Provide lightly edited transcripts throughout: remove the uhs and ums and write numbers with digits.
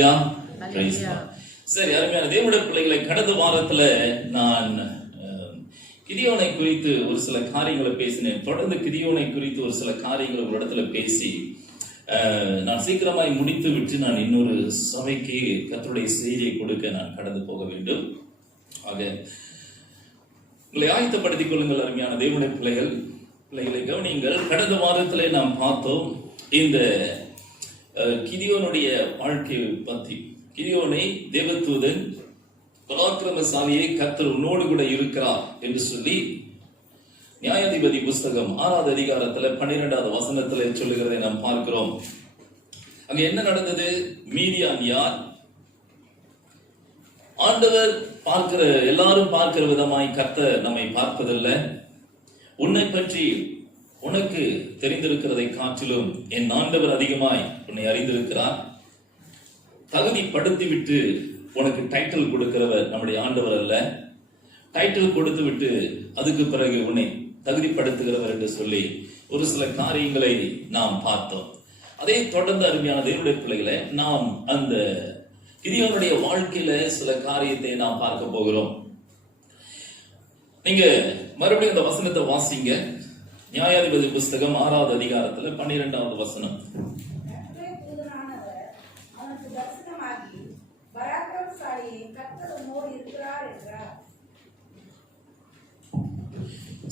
ஹல்லேலூயா. சரி, அருமையான தேவனுடைய பிள்ளைகளை, கடந்த வாரத்துல நான் கிதியோனை குறித்து ஒரு சில காரியங்களை பேசினேன். தொடர்ந்து கிதியோனை குறித்து ஒரு சில காரியங்களை ஒரு இடத்துல பேசி நான் சீக்கிரமாய் முடித்து விட்டு நான் இன்னொரு சபைக்கு கர்த்தருடைய செய்தியை கொடுக்க நான் கடந்து போக வேண்டும். ஆக உங்களை ஆயத்தப்படுத்திக் கொள்ளுங்கள் அருமையான தேவனுடைய பிள்ளைகளை கவனியுங்கள். கடந்த வாரத்திலே நாம் பார்த்தோம் இந்த கிதியோனுடைய வாழ்க்கையை பற்றி. கிதியோனை தேவதூதன் பராக்கிரமசாலியை கர்த்தர் உன்னோடு கூட இருக்கிறார் என்று சொல்லி நியாயாதிபதி புஸ்தகம் 6வது அதிகாரத்துல 12வது வசனத்துல சொல்லுகிறதை நாம் பார்க்கிறோம். அங்க என்ன நடந்தது? மீதியான் யார்? ஆண்டவர் பார்க்கிற எல்லாரும் பார்க்கிற விதமாய் கர்த்தர் நம்மை பார்ப்பதில்லை. உன்னை பற்றி உனக்கு தெரிந்திருக்கிறதை காட்டிலும் என் ஆண்டவர் அதிகமாய் உன்னை அறிந்திருக்கிறார். தகுதிப்படுத்திவிட்டு உனக்கு டைட்டில் கொடுக்கிறவர் நம்முடைய ஆண்டவர் அல்ல. டைட்டில் கொடுத்து விட்டு அதுக்கு பிறகு உன்னை தகுதிப்படுத்துகிறவர் என்று சொல்லி ஒரு சில காரியங்களை நாம் பார்த்தோம். அதே தொடர்ந்து அருமையான தேவனுடைய பிள்ளைகளை, நாம் அந்த கிதியோனுடைய வாழ்க்கையில சில காரியத்தை நாம் பார்க்க போகிறோம். நீங்க மறுபடியும் அந்த வசனத்தை வாசிங்க. நியாயாதிபதி புஸ்தகம் 6வது அதிகாரத்துல 12வது வசனம்.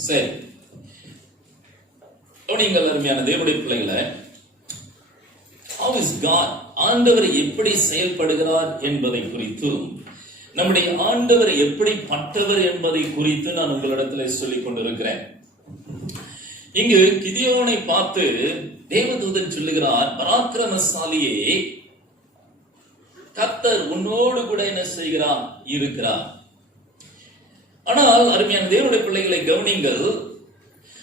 சரி, நீங்கள் அருமையான தேவனுடைய பிள்ளைகளை, how is God, ஆண்டவர் எப்படி செயல்படுகிறார் என்பதை குறித்தும் நம்முடைய ஆண்டவர் எப்படி பட்டவர் என்பதை குறித்து நான் உங்களிடத்தில் சொல்லிக் கொண்டிருக்கிறேன். இங்கு கிதியோனை பார்த்து தேவதூதன் சொல்லுகிறார், பராக்கிரமசாலியே கர்த்தர் உன்னோடு கூட என்ன செய்கிறார்? இருக்கிறார். ஆனால் அருமையான தேவனுடைய பிள்ளைகளை கவனிங்கள்.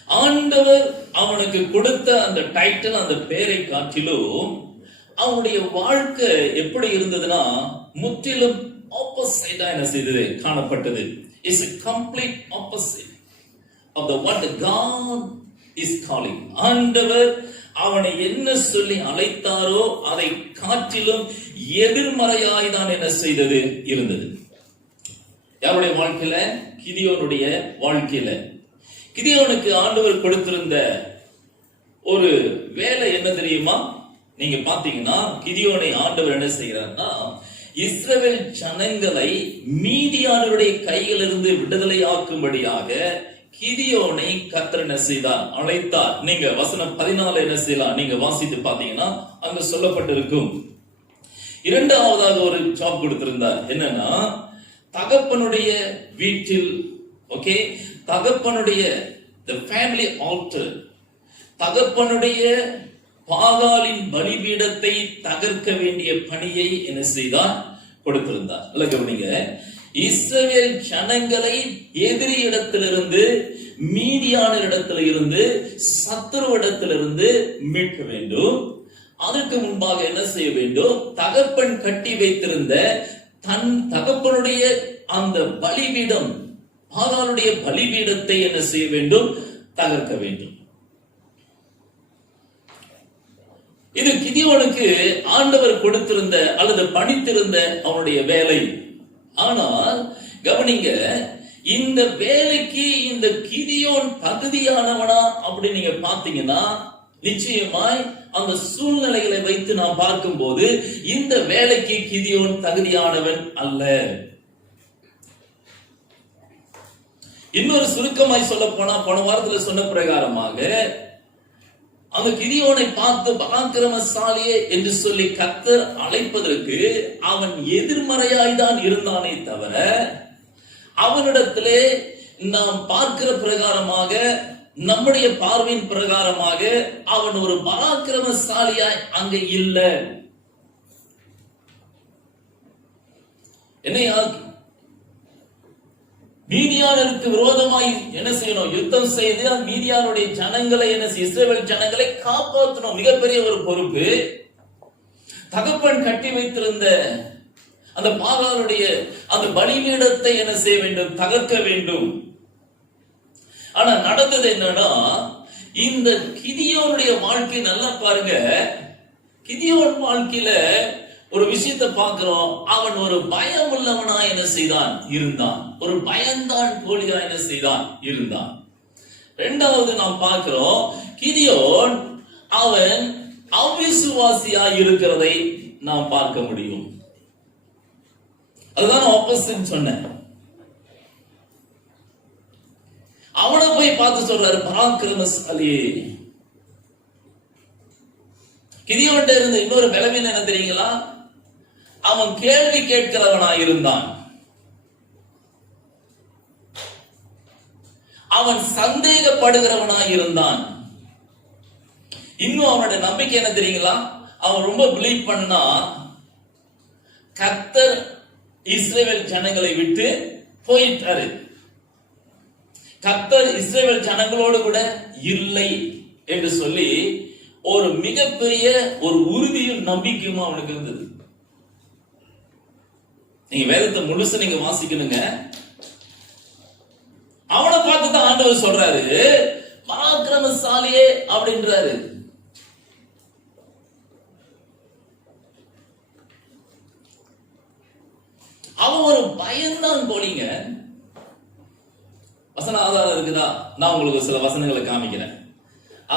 ஆண்டவர் அவனுக்கு கொடுத்த அந்த டைட்டில், அந்த பெயரை காட்டிலும் அவனுடைய வாழ்க்கை எப்படி இருந்ததுன்னா முற்றிலும் ஆப்போசிட்டா என்ன செய்தது? காணப்பட்டது. Is a complete opposite of the what God is calling. ஆண்டவர் அவனை என்ன சொல்லி அழைத்தாரோ அதை காட்டிலும் எதிர்மறையாய் தான் என்ன செய்தது? இருந்தது. யாருடைய வாழ்க்கையில? கிதியோனுடைய வாழ்க்கையில. கிதியோனுக்கு ஆண்டவர் கொடுத்திருந்த ஒரு வேலை என்ன தெரியுமா? நீங்க பாத்தீங்கன்னா கிதியோனை ஆண்டவர் என்ன செய்யறாருன்னா, இஸ்ரவேல் ஜனங்களை மீதியானவருடைய கையிலிருந்து விடுதலை ஆக்கும்படியாக கிதியோனை கர்த்தர் என்ன செய்தார்? அழைத்தார். நீங்க வசனம் 14 என்ன செய்யலாம்? நீங்க வாசித்து பாத்தீங்கன்னா அங்க சொல்லப்பட்டிருக்கும். இரண்டாவதாக ஒரு ஜாப் கொடுத்திருந்தார். என்னன்னா, தகப்பனுடைய வீட்டில், ஓகே, தகப்பனுடைய the family altar, தகப்பனுடைய பாகாலின் பலிபீடத்தை தகர்க்க வேண்டிய பணியை என்ன செய்தார்? கொடுத்திருந்தார். நல்ல கவனிங்க. இஸ்ரவேல் ஜனங்களை எதிரி இடத்திலிருந்து, மீதியான இடத்திலிருந்து, சத்துரு இடத்திலிருந்து மீட்க வேண்டும். அதற்கு முன்பாக என்ன செய்ய வேண்டும்? தகப்பன் கட்டி வைத்திருந்த தன் தகப்பனுடைய அந்த பலிபீடம், பாகாலுடைய பலிபீடத்தை என்ன செய்ய வேண்டும்? தகர்க்க வேண்டும். இது கிதியோனுக்கு ஆண்டவர் கொடுத்திருந்த அல்லது பணித்திருந்த அவனுடைய வேலை. ஆனால் கவனிங்க, இந்த வேலைக்கு இந்த கிதியோன் தகுதியானவனா அப்படி நீங்க பாத்தீங்கன்னா நிச்சயமாய் அந்த சூழ்நிலைகளை வைத்து நாம் பார்க்கும் போது இந்த வேலைக்கு கிதியோன் தகுதியானவன் அல்ல. இன்னொரு சுருக்கமாய் சொல்ல போனா, போன வாரத்துல சொன்ன பிரகாரமாக அந்த கிதியோனை பார்த்து பராக்கிரமசாலியே என்று சொல்லி கர்த்தர் அழைப்பதற்கு அவன் எதிர்மறையாய்தான் இருந்தானே தவிர, அவனிடத்திலே நாம் பார்க்கிற பிரகாரமாக, நம்முடைய பார்வையின் பிரகாரமாக அவன் ஒரு பராக்கிரமசாலியாய் அங்க இல்லை. என்னையா மீதியானருக்கு விரோதமாய் என்ன செய்யணும்? யுத்தம் செய்து மீதியானுடைய ஜனங்களை என்ன, இஸ்ரவேல் ஜனங்களை காப்பாற்றணும். மிகப்பெரிய ஒரு பொறுப்பு. தகப்பன் கட்டி வைத்திருந்த அந்த பாகாலுடைய அந்த பலிபீடத்தை என்ன செய்ய வேண்டும்? தகர்க்க வேண்டும். ஆனா நடந்தது என்னன்னா, இந்த கிதியோனுடைய வாழ்க்கை நல்லா பாருங்க. கிதியோன் வாழ்க்கையில ஒரு விஷயத்தை பார்க்கிறோம். அவன் ஒரு பயம் உள்ளவனா என்ன செய்தான்? இருந்தான். ஒரு பயந்தான் கோழியா என்ன செய்தான்? இருந்தான். இரண்டாவது நாம் பார்க்கிறோம், கிதியோன் அவன் அவிசுவாசியா இருக்கிறதை நாம் பார்க்க முடியும். அதுதான் ஆப்போசிட் சொன்னேன். அவனை போய் பார்த்து சொல்றாரு, பராக்கிரமசாலியே. கிதியோன்ட்ட இருந்த இன்னொரு பலவீனம் என்ன தெரியுங்களா? அவன் கேள்வி கேட்கிறவனாய் இருந்தான். அவன் சந்தேகப்படுகிறவனாய் இருந்தான். இன்னும் அவனுடைய நம்பிக்கை என்ன தெரியுங்களா? அவன் ரொம்ப பிலீவ் பண்ணா கர்த்தர் இஸ்ரவேல் ஜனங்களை விட்டு போயிட்டாரு. கர்த்தர் இஸ்ரவேல் ஜனங்களோடு கூட இல்லை என்று சொல்லி ஒரு மிகப்பெரிய ஒரு உறுதியும் நம்பிக்கையும் அவனுக்கு இருந்தது. நீங்க வேதத்தை முழுசு நீங்க வாசிக்கணுங்க. அவனை பார்த்து தான் ஆண்டவர் சொல்றாரு, பராக்கிரமசாலியே அப்படின்றாரு. அவன் ஒரு பயந்தான் போலீங்க. வசன ஆதாரம் இருக்குதா? நான் உங்களுக்கு சில வசனங்களை காமிக்கிறேன்.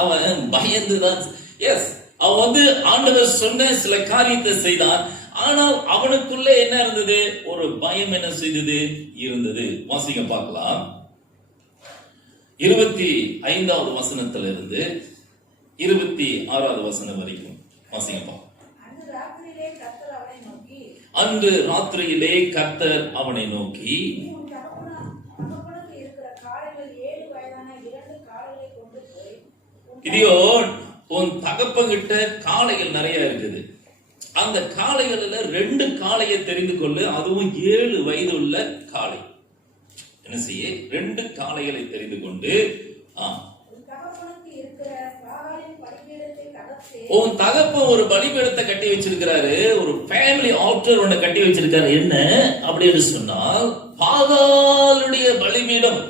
அவன் பயந்துதான். எஸ், அவன் வந்து ஆண்டவர் சொன்ன சில காரியத்தை செய்தான். ஆனால் அவனுக்குள்ளே என்ன இருந்தது? ஒரு பயம் என்ன செய்தது? இருந்தது. வாசிங்க பார்க்கலாம். 25வது வசனத்திலிருந்து 26வது வசனம் வரைக்கும் வாசிங்க பார்க்கலாம். அன்று ராத்திரியிலே கர்த்தர் அவனை நோக்கி, கிதியோன், உன் தகப்பங்கிட்ட காளைகள் நிறைய இருக்குது. அந்த காளைகளில் 2 காளையை தெரிந்து கொள்ளு, அதுவும் 7 வயது உள்ள காளை. என்ன செய்ய? 2 காளைகளை தெரிந்து கொண்டு, உன் தகப்பன் ஒரு பலிபீடத்தை கட்டி வச்சிருக்கிறாரு, ஒரு ஃபேமிலி ஆல்டர் ஒண்ணு கட்டி வச்சிருக்காரு. என்ன அப்படின்னு சொன்னால், பாகாலுடைய பலிபீடம்.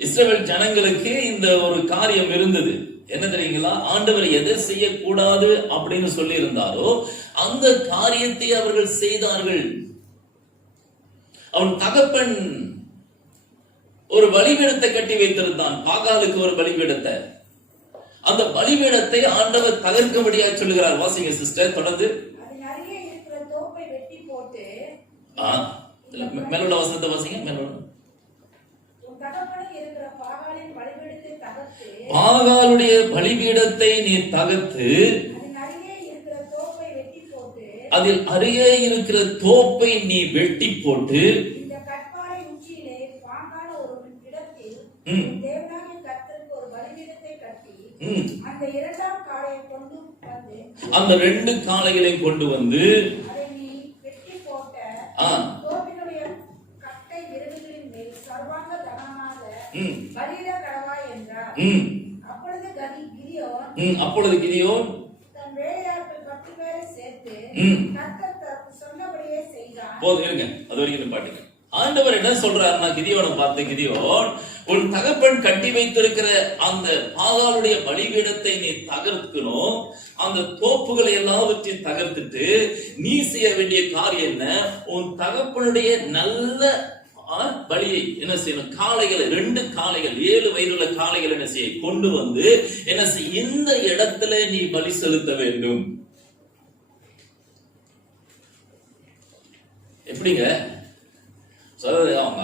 இஸ்ரவேல் ஜனங்களுக்கு இந்த ஒரு காரியம் இருந்தது. என்ன தெரியுங்களா? ஆண்டவர் எதை செய்யக்கூடாது அப்படின்னு சொல்லி இருந்தாரோ அந்த காரியத்தை அவர்கள் செய்தார்கள். அவன் தகப்பன் ஒரு பலிபீடத்தை கட்டி வைத்திருந்தான், பாகாலுக்கு ஒரு பலிபீடத்தை. அந்த பலிபீடத்தை ஆண்டவர் தகர்க்கும்படியா சொல்லுகிறார். வாசிங்க சிஸ்டர், தொடர்ந்து. மேலுள்ள வசனத்தை வாசிங்க. மேலுள்ள பாகாலுடைய பலிபீடத்தை நீ தகர்த்து அதில் அருகே இருக்கிற தோப்பை நீ வெட்டி போட்டு அந்த 2 காளைகளை கொண்டு வந்து அப்பொழுது கிதியோன் போதும் இருங்க, அது வரைக்கும் பாட்டுங்க. ஆண்டவர் என்ன சொல்றாருன்னா, கிதியோனை பார்த்து, கிதியோன், உன் தகப்பன் கட்டி வைத்திருக்கிற அந்த பாகாலுடைய பலிபீடத்தை நீ தகர்க்கணும். அந்த தோப்புகளை எல்லாவற்றையும் தகர்த்துட்டு நீ செய்ய வேண்டிய காரியம் என்ன? உன் தகப்பனுடைய நல்ல பலியை என்ன செய்யணும்? காளைகளை, 2 காளைகள், 7 வயதுள்ள காளைகள் என்ன செய்ய கொண்டு வந்து என்ன செய்ய? இந்த இடத்துல நீ பலி செலுத்த வேண்டும். எப்படிங்க? அவங்க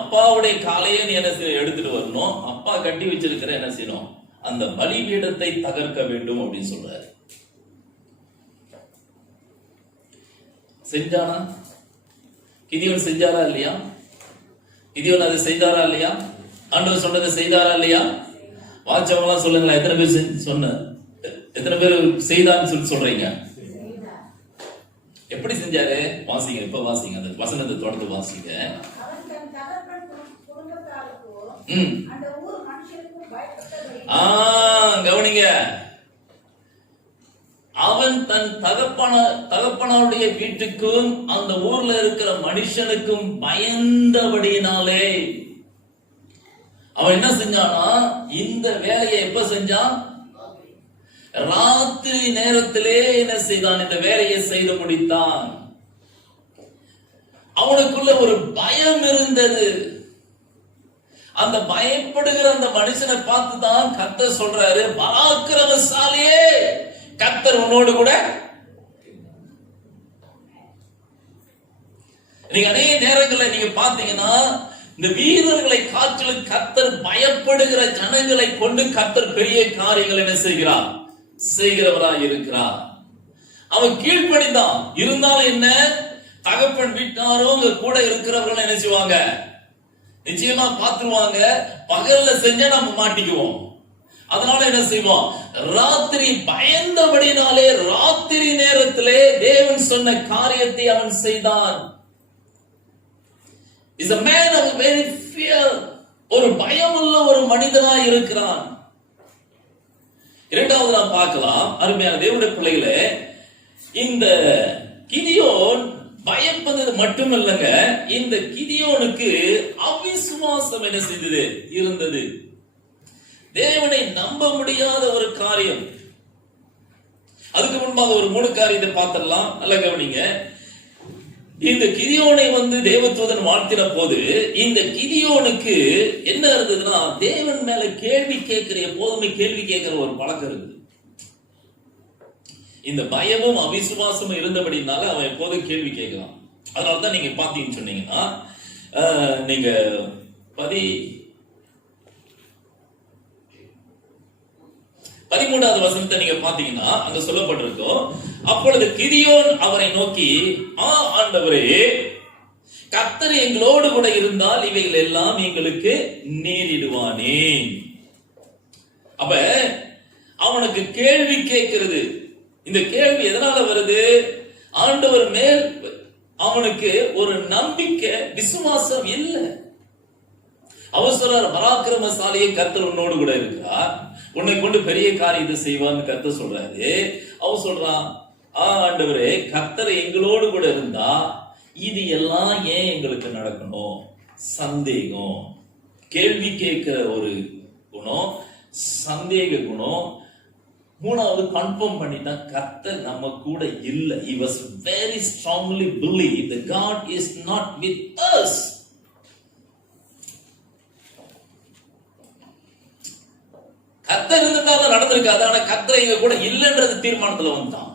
அப்பாவுடைய காளையை நீ என்ன செய்ய எடுத்துட்டு வரணும். அப்பா கட்டி வச்சிருக்கிற என்ன செய்யணும்? அந்த பலிபீடத்தை தகர்க்க வேண்டும் அப்படின்னு சொல்றாரு. செஞ்சானா? கிதியோன் செஞ்சாரா இல்லையா? கிதியோன் அதை செய்தாரா இல்லையா? ஆண்டவர் சொன்னதை செய்தாரா இல்லையா? வாட்சவங்களாம் சொல்லுங்களா, எத்தனை பேர் சொன்ன, எத்தனை பேர் செய்தான்னு சொல்லி சொல்றீங்க? எப்படி செஞ்சாரு? வாசிங்க, இப்ப வாசிங்க, அந்த வசனத்தை தொடர்ந்து வாசிங்க. கவனிங்க. அவன் தன் தகப்பனாருடைய வீட்டுக்கும் அந்த ஊர்ல இருக்கிற மனுஷனுக்கும் பயந்தபடியினாலே அவன் என்ன செஞ்சானா, இந்த வேலையை எப்ப செஞ்சான்? ராத்திரி நேரத்திலே என்ன செய்தான்? இந்த வேலையை செய்து முடித்தான். அவனுக்குள்ள ஒரு பயம் இருந்தது. அந்த பயப்படுகிற அந்த மனுஷனை பார்த்து தான் கர்த்தர் சொல்றாரு, பராக்கிரமசாலியே, கர்த்தர் உன்னோடு கூட. நீங்க அநேக நேரங்களில் நீங்க பாத்தீங்கன்னா, இந்த வீரர்களை காற்றில் கர்த்தர் பயப்படுகிற ஜனங்களை கொண்டு கர்த்தர் பெரிய காரியங்கள் என்ன செய்கிறார்? செய்கிறவராய் இருக்கிறார். அவன் கீழ்ப்படிந்தான். இருந்தாலும் என்ன, தகப்பன் வீட்டாரோ கூட இருக்கிறவர்கள் என்ன செய்வாங்க? நிச்சயமா பாத்துருவாங்க. பகல்ல செஞ்சா நம்ம மாட்டிக்குவோம். அதனால என்ன செய்வோம்? ராத்திரி பயந்தபடினாலே ராத்திரி நேரத்திலே தேவன் சொன்ன காரியத்தை அவன் செய்தான். is a man of very fear. ஒரு பயமுள்ள ஒரு மனிதனாய் இருக்கிறான். இரண்டாவது நாம் பார்க்கலாம், அருமையான தேவனுடைய பிள்ளைகளே, இந்த கிதியோன் பயப்பது மட்டுமல்லங்க, இந்த கிதியோனுக்கு அவிசுவாசம் என்ன செய்தது? இருந்தது. தேவனை நம்ப முடியாத ஒரு காரியம். அதுக்கு முன்பாக ஒரு 3 காரியத்தை பார்த்திடலாம். நல்ல கவனிங்க. இந்த கிதியோனை தேவதூதன் வாழ்த்தின போது இந்த கிதியோனுக்கு என்ன இருந்ததுன்னா, தேவன் மேல கேள்வி கேட்கிற, எப்போதுமே கேள்வி கேட்கிற ஒரு பழக்கம் இருக்குது. இந்த பயமும் அவிசுவாசமும் இருந்தபடினால அவன் எப்போதும் கேள்வி கேட்கலாம். அதனாலதான் நீங்க பாத்தீங்கன்னு சொன்னீங்கன்னா, நீங்க 13வது வசனத்தை நீங்க பாத்தீங்கன்னா அங்க சொல்லப்பட்டிருக்கோம், அப்பொழுது கிதியோன் அவரை நோக்கி, ஆண்டவரே, கர்த்தர் எங்களோடு கூட இருந்தால் இவைகள் எல்லாம் எங்களுக்கு நேரிடுவானே. அப்ப அவனுக்கு கேள்வி கேட்கிறது. இந்த கேள்வி எதனால வருது? ஆண்டவர் மேல் அவனுக்கு ஒரு நம்பிக்கை, விசுவாசம் இல்லை. அவர் சொல்றார், பராக்கிரமசாலியை கர்த்தர் உன்னோடு கூட இருக்கிறார், உன்னை கொண்டு பெரிய காரியத்தை செய்வான்னு கர்த்தர் சொல்றாரு. அவன் சொல்றான், ஆண்டவரே, கர்த்தர் எங்களோடு கூட இருந்தா இது எல்லாம் ஏன் எங்களுக்கு நடக்கணும்? சந்தேகம், கேள்வி கேட்கிற ஒரு குணம், சந்தேக குணம். 3வது கன்ஃபார்ம் பண்ணிட்டா கர்த்தர் நம்ம கூட இல்லை. He was very strongly believed that God is not with us. கர்த்தர் இருந்தாலும் நடந்திருக்காது. ஆனா கர்த்தர் எங்க கூட இல்லைன்றது தீர்மானத்துல வந்தான்.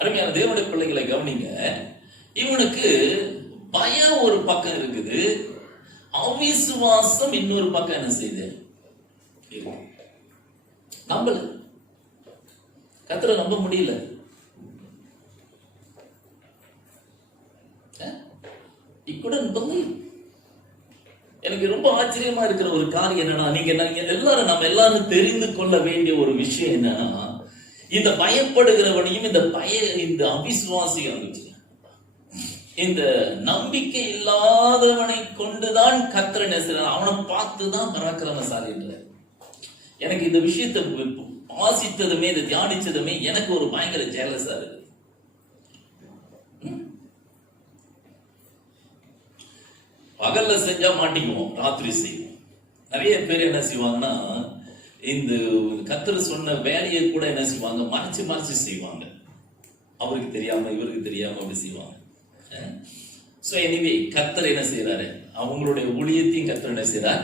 அருமையான தேவனுடைய பிள்ளைகளை கவனிங்க. இவனுக்கு பயம் ஒரு பக்கம் இருக்குது, அவிசுவாசம் இன்னொரு பக்கம் என்ன செய்யுது? நம்பல, கர்த்தரை நம்ப முடியல. எனக்கு ரொம்ப ஆச்சரியமா இருக்கிற ஒரு காரியம் என்னன்னா, நம்ம எல்லாரும் தெரிந்து கொள்ள வேண்டிய ஒரு விஷயம் என்னன்னா, இந்த பயப்படுகிறவனையும் இந்த அவிசுவாசி இந்த நம்பிக்கை இல்லாதவனை கொண்டுதான் கர்த்தர் நேசிக்கிறார். அவனை பார்த்துதான் பராக்கிரமசாலி. எனக்கு இந்த விஷயத்தை வாசித்ததுமே, இதை தியானிச்சதுமே எனக்கு ஒரு பயங்கர ஜெலஸா இருக்கு. பகல்ல செஞ்சா மாட்டிக்குவோம், ராத்திரி செய்வோம். நிறைய பேர் என்ன செய்வாங்கன்னா, இந்த கர்த்தர் சொன்ன வேலையை கூட என்ன செய்வாங்க, மறைச்சு மறைச்சு செய்வாங்க. அவருக்கு தெரியாம இவருக்கு தெரியாம அப்படி செய்வாங்க. சோ எனிவே, கர்த்தர் என்ன செய்யறாரு? அவங்களுடைய ஊழியத்தையும் கர்த்தர் என்ன செய்யறார்?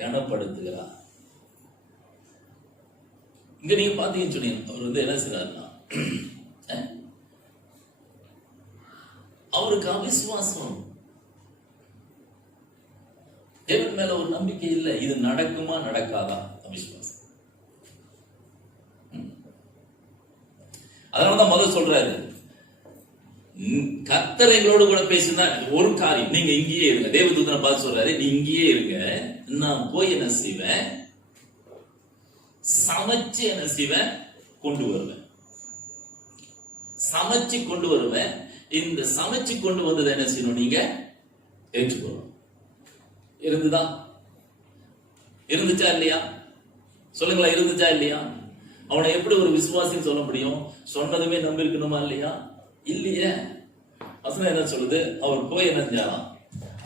கனப்படுத்துகிறார். இங்க நீங்க பாத்தீங்கன்னு சொன்னீங்க, அவர் என்ன செய்யறாருன்னா, அவருக்கு அவிசுவாசம், தேவன் மேல ஒரு நம்பிக்கை இல்லை. இது நடக்குமா நடக்காதா? அவிசுவாசம். அதனாலதான் முதல் சொல்றாரு, கர்த்தர் எங்களோடு கூட பேசினா ஒரு காரியம், நீங்க இங்கேயே இருங்க. தேவதூதனை பார்த்து சொல்றாரு, நீ இங்கேயே இருங்க, நான் போய் என்ன செய்வேன்? சமைச்சு என்ன செய்வேன்? கொண்டு வருவேன். சமைச்சு கொண்டு வருவேன். இந்த சமைச்சு கொண்டு வந்தது என்ன செய்யணும்? நீங்க ஏற்றுக்கணும். இருந்துச்சா இல்லையா? சொல்லுங்களா, இருந்துச்சா இல்லையா? அவனை எப்படி ஒரு விசுவாசின்னு சொல்ல முடியும்? சொன்னதுமே நம்பி இருக்கணுமா இல்லையா? இல்லையே. வசனம் என்ன சொல்லுது? அவர் போய் என்ன செஞ்சாராம்?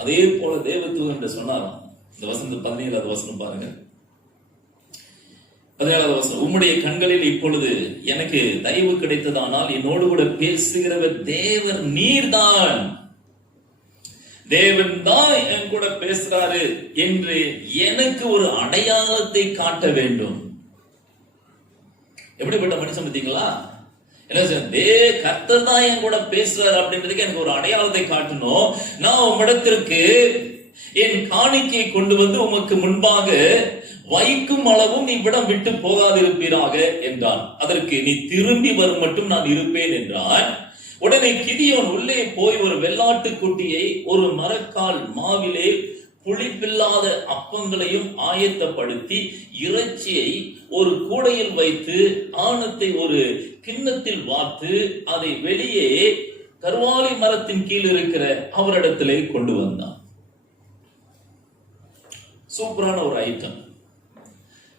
அதே போல தேவதூதன் சொன்னாராம், இந்த வசனம் 17வது வசனம் பாருங்க. 17வது வசனம், உம்முடைய கண்களில் இப்பொழுது எனக்கு தயவு கிடைத்ததானால் என்னோடு கூட பேசுகிறவர் தேவன் நீர்தான், தேவன் தான் என் கூட பேசுறாரு என்று எனக்கு ஒரு அடையாளத்தை காட்ட வேண்டும். எப்படிப்பட்ட மனுஷன் பார்த்தீங்களா? கர்த்தர் தான் என் கூட பேசுறாரு அப்படின்றதுக்கு எனக்கு ஒரு அடையாளத்தை காட்டணும். நான் உம்மிடத்திற்கு என் காணிக்கையை கொண்டு வந்து உமக்கு முன்பாக வைக்கும் அளவும் நீ விடம் விட்டு போகாதிருப்பீராக என்றான். அதற்கு நீ திரும்பி வரும் மட்டும் நான் இருப்பேன் என்றான். உடனே கிதியோன் உள்ளே போய் ஒரு வெள்ளாட்டு குட்டியை ஒரு மரக்கால் மாவிலே புளிப்பில்லாத அப்பங்களையும் ஆயத்தப்படுத்தி இறைச்சியை ஒரு கூடையில் வைத்து ஆணத்தை ஒரு கிண்ணத்தில் வார்த்து அதை வெளியே கர்வாலி மரத்தின் கீழ் இருக்கிற அவரிடத்திலே கொண்டு வந்தான். சூப்பரான ஒரு ஐட்டம்.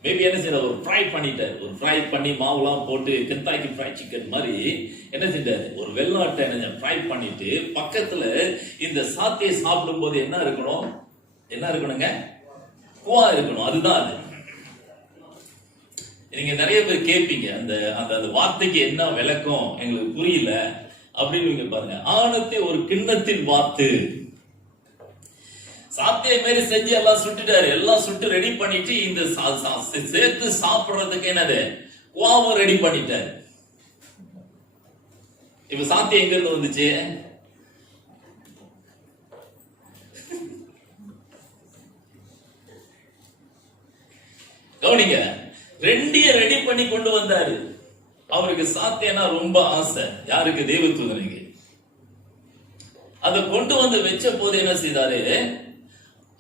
மேபி என்ன செய்யறாரு, ஒரு ஃப்ரை பண்ணிட்டாரு. ஒரு ஃப்ரை பண்ணி மாவுலாம் போட்டு கெந்தாக்கி ஃப்ரை சிக்கன் மாதிரி என்ன செஞ்சாரு, ஒரு வெள்ளாட்டை என்ன ஃப்ரை பண்ணிட்டு பக்கத்துல இந்த சாத்தையை சாப்பிடும் போது என்ன இருக்கணும், என்ன இருக்கணுங்க, குவா இருக்கணும். அதுதான் அது. நீங்க நிறைய பேர் கேட்பீங்க, அந்த அந்த வார்த்தைக்கு என்ன விளக்கம் எங்களுக்கு புரியல அப்படின்னு நீங்க பாருங்க. ஆணத்தை ஒரு கிண்ணத்தில் வார்த்து சாத்திய மாரி செஞ்சு எல்லாம் சுட்டுட்டாரு. எல்லாம் சுட்டு ரெடி பண்ணிட்டு இந்த சேர்த்து சாப்பிடுறதுக்கு என்னது குவாவும் ரெடி பண்ணிட்டாரு. இப்ப சாத்தியம் எங்க இருந்து வந்துச்சு? கவனிங்க, ரெண்டையும் ரெடி பண்ணி கொண்டு வந்தாரு. அவருக்கு சாத்தியனா ரொம்ப ஆசை. யாருக்கு? தேவதூதனுக்கு. அதை கொண்டு வந்து வச்ச போது என்ன செய்தாரு,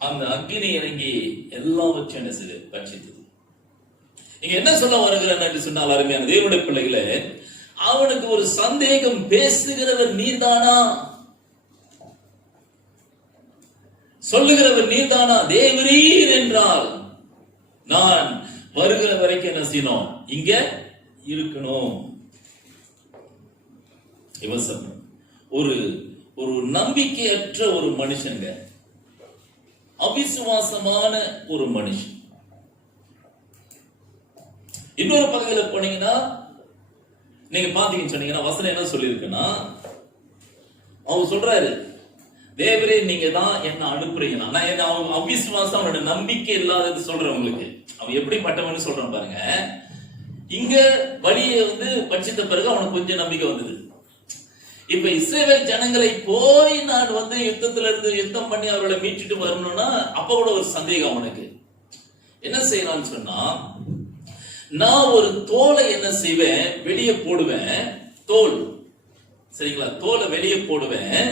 அந்த அக்கினி இறங்கி எல்லாவற்றையும் என்ன செய்து பட்சித்தது. இங்க என்ன சொல்ல வருகிறேன் என்று சொன்னால், அருமையான தேவனுடைய பிள்ளைகளே, அவனுக்கு ஒரு சந்தேகம், பேசுகிறவர் நீர்தானா, சொல்லுகிறவர் நீர்தானா, தேவரீர் என்றால் நான் வருகிற வரைக்கும் என்ன செய்யணும், இங்க இருக்கணும். இவசம் ஒரு ஒரு நம்பிக்கையற்ற ஒரு மனுஷங்க, அவிசுவாசமான ஒரு மனுஷன். இன்னொரு பகுதியில் போனீங்கன்னா நீங்க பாத்தீங்கன்னு சொன்னீங்கன்னா வசனம் என்ன சொல்லியிருக்குன்னா, அவர் சொல்றாரு, தேவரே நீங்க தான் என்ன அனுப்புறீங்க. நான் என்ன அவன் அவிசுவாசம், அவனோட நம்பிக்கை இல்லாதது சொல்றேன் உங்களுக்கு. அவன் எப்படிப்பட்டவன்னு சொல்றான் பாருங்க. இங்க வழியை வந்து பட்சித்த பிறகு அவனுக்கு கொஞ்சம் நம்பிக்கை வந்தது. இப்ப இஸ்ரவேல் ஜனங்களை போய் நான் வந்து யுத்தத்துல இருந்து யுத்தம் பண்ணி அவர்களை மீட்டுட்டு வரணும்னா அப்ப கூட ஒரு சந்தேகம் அவனுக்கு. என்ன செய்யறான்னு சொன்னா, நான் ஒரு தோலை என்ன செய்வேன், வெளியே போடுவேன். தோல், சரிங்களா, தோலை வெளியே போடுவேன்.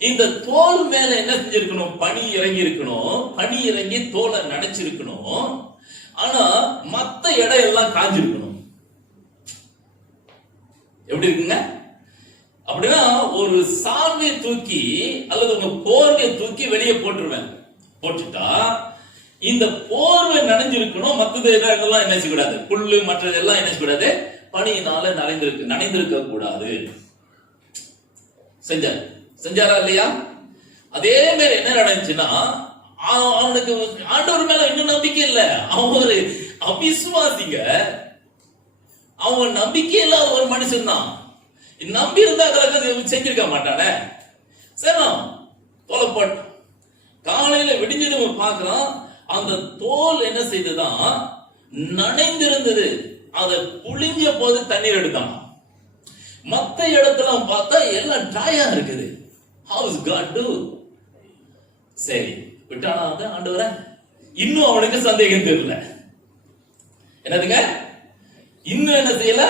இந்த தோல் மேல என்ன செஞ்சிருக்கணும், பனி இறங்கி இருக்கணும். பனி இறங்கி தோலை நனைச்சிருக்கணும். ஆனா மத்த இடம் எல்லாம் காஞ்சிருக்கணும். எப்படி இருக்குங்க? அப்படின்னா ஒரு சால்வை தூக்கி அல்லது உங்க போர்வையை தூக்கி வெளியே போட்டுருவேன். போட்டுட்டா இந்த போர்வை நனைஞ்சிருக்கணும். மற்றது எல்லாம் என்ன செய்யக்கூடாது, புல்லு மற்றது எல்லாம் என்ன செய்யக்கூடாது, பனியினால நனைந்திருக்க கூடாது. செஞ்சாரா இல்லையா? அதே மாதிரி என்ன நடந்துச்சுன்னா, அவனுக்கு ஆண்டவர் மேல இன்னும் நம்பிக்கை இல்ல. அவன் ஒரு அவிசுவாசிங்க, அவன் நம்பிக்கை இல்லாத ஒரு மனுஷன் தான். நம்பி இருந்தா செஞ்சிருக்க மாட்டானே. சரி, தோலை போட்டு காலையில விடிஞ்சதும் பார்க்கலாம், அந்த தோல் என்ன செய்துதான் நனைந்திருந்தது. அதை புளிஞ்ச போது தண்ணீர் எடுத்தான். மத்த இடத்துல பார்த்தா எல்லாம் ட்ராயா இருக்குது. How's God to? சரி விட்டானா ஆண்டவர? இன்னும் அவனுக்கு சந்தேகம் தெரியல. என்னதுங்க, இன்னும் என்ன செய்யல,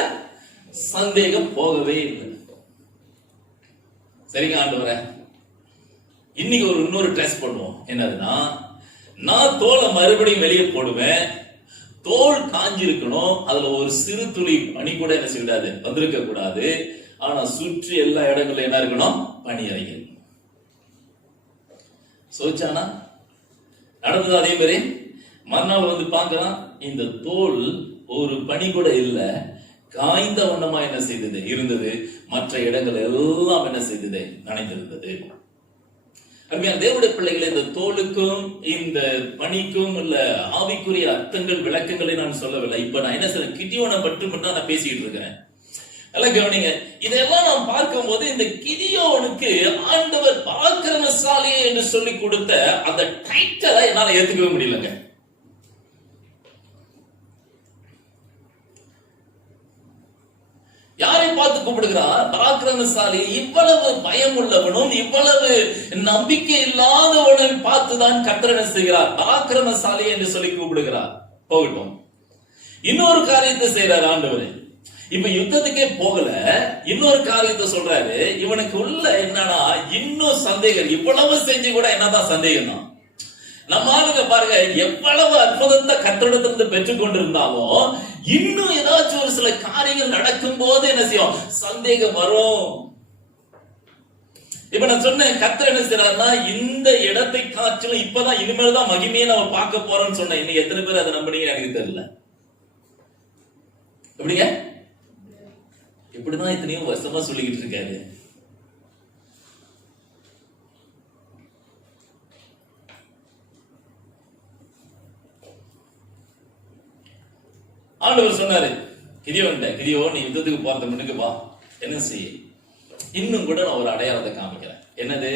சந்தேகம் போகவே இல்லை. சரிங்க ஆண்டவர, இன்னைக்கு ஒரு இன்னொரு டெஸ்ட் பண்ணுவோம். என்னதுன்னா, நான் தோலை மறுபடியும் வெளியே போடுவேன். தோல் காஞ்சிருக்கணும். அதுல ஒரு சிறு துளி பனி கூட என்ன செய்யக்கூடாது, வந்திருக்க கூடாது. ஆனா சுற்றி எல்லா இடங்களும் என்ன இருக்கணும், பனி இறங்கி. சோச்சானா நடந்தது. அதே மாதிரி மறுநாள் வந்து பார்க்கலாம், இந்த தோல் ஒரு பனி கூட இல்ல, காய்ந்த வண்ணமா என்ன செய்தது இருந்தது. மற்ற இடங்கள் எல்லாம் என்ன செய்தது, நனைந்திருந்தது. அருமையான தேவனுடைய பிள்ளைகளை, இந்த தோலுக்கும் இந்த பணிக்கும் உள்ள ஆவிக்குரிய அர்த்தங்கள் விளக்கங்களை நான் சொல்லவில்லை. இப்ப நான் என்ன சொல்றேன், கிதியோனை மட்டும் தான் நான் பேசிட்டு இருக்கிறேன். எல்லாம் கவனிங்க. இதெல்லாம் நாம் பார்க்கும் போது இந்த கிதியோனுக்கு ஆண்டவர் பராக்கிரமசாலி என்று சொல்லி கொடுத்த அந்த டைட்டிலை என்னால ஏத்துக்கவே முடியலங்க. யாரை பார்த்து கூப்பிடுகிறார்? பராக்கிரமசாலி. இவ்வளவு பயம் உள்ளவனும் இவ்வளவு நம்பிக்கை இல்லாதவனும் பார்த்துதான் கர்த்தர் என்ன செய்கிறார்? பராக்கிரமசாலி என்று சொல்லி கூப்பிடுகிறார். போகட்டும், இன்னொரு காரியத்தை செய்யறார் ஆண்டவர். இப்ப யுத்தத்துக்கே போகல, இன்னொரு காரியத்தை சொல்றாரு. இவனுக்கு உள்ள என்னன்னா இன்னும் சந்தேகம். இவ்வளவு செஞ்சு கூட என்னதான் சந்தேகம் தான். நம்ம ஆளுங்க பாருங்க, எவ்வளவு அற்புதத்தை கர்த்தரிடத்திலிருந்து பெற்றுக் கொண்டிருந்தாலும் இன்னும் ஏதாச்சும் ஒரு சில காரியங்கள் நடக்கும் போது என்ன செய்யும்? சந்தேகம் வரும். இப்ப நான் சொன்னேன், கர்த்தர் என்ன செய்யறாருன்னா இந்த இடத்தை காற்றிலும் இப்பதான் இனிமேல் தான் மகிமையை நம்ம பார்க்க போறோம்னு சொன்னேன். இன்னைக்கு எத்தனை பேர் அதை நம்பினீங்க எனக்கு தெரியல. எப்படிங்க? இப்படிதான் இத்தனையும் வருஷமா சொல்லிக்கிட்டு இருக்காரு. ஆண்டவர் சொன்னாரு கிதியோன், நீ யுத்தத்துக்கு போறதுக்கு முன்னுக்கு வா, என்ன செய்ய, இன்னும் கூட நான் ஒரு அடையாளத்தை காமிக்கிறேன். என்னது?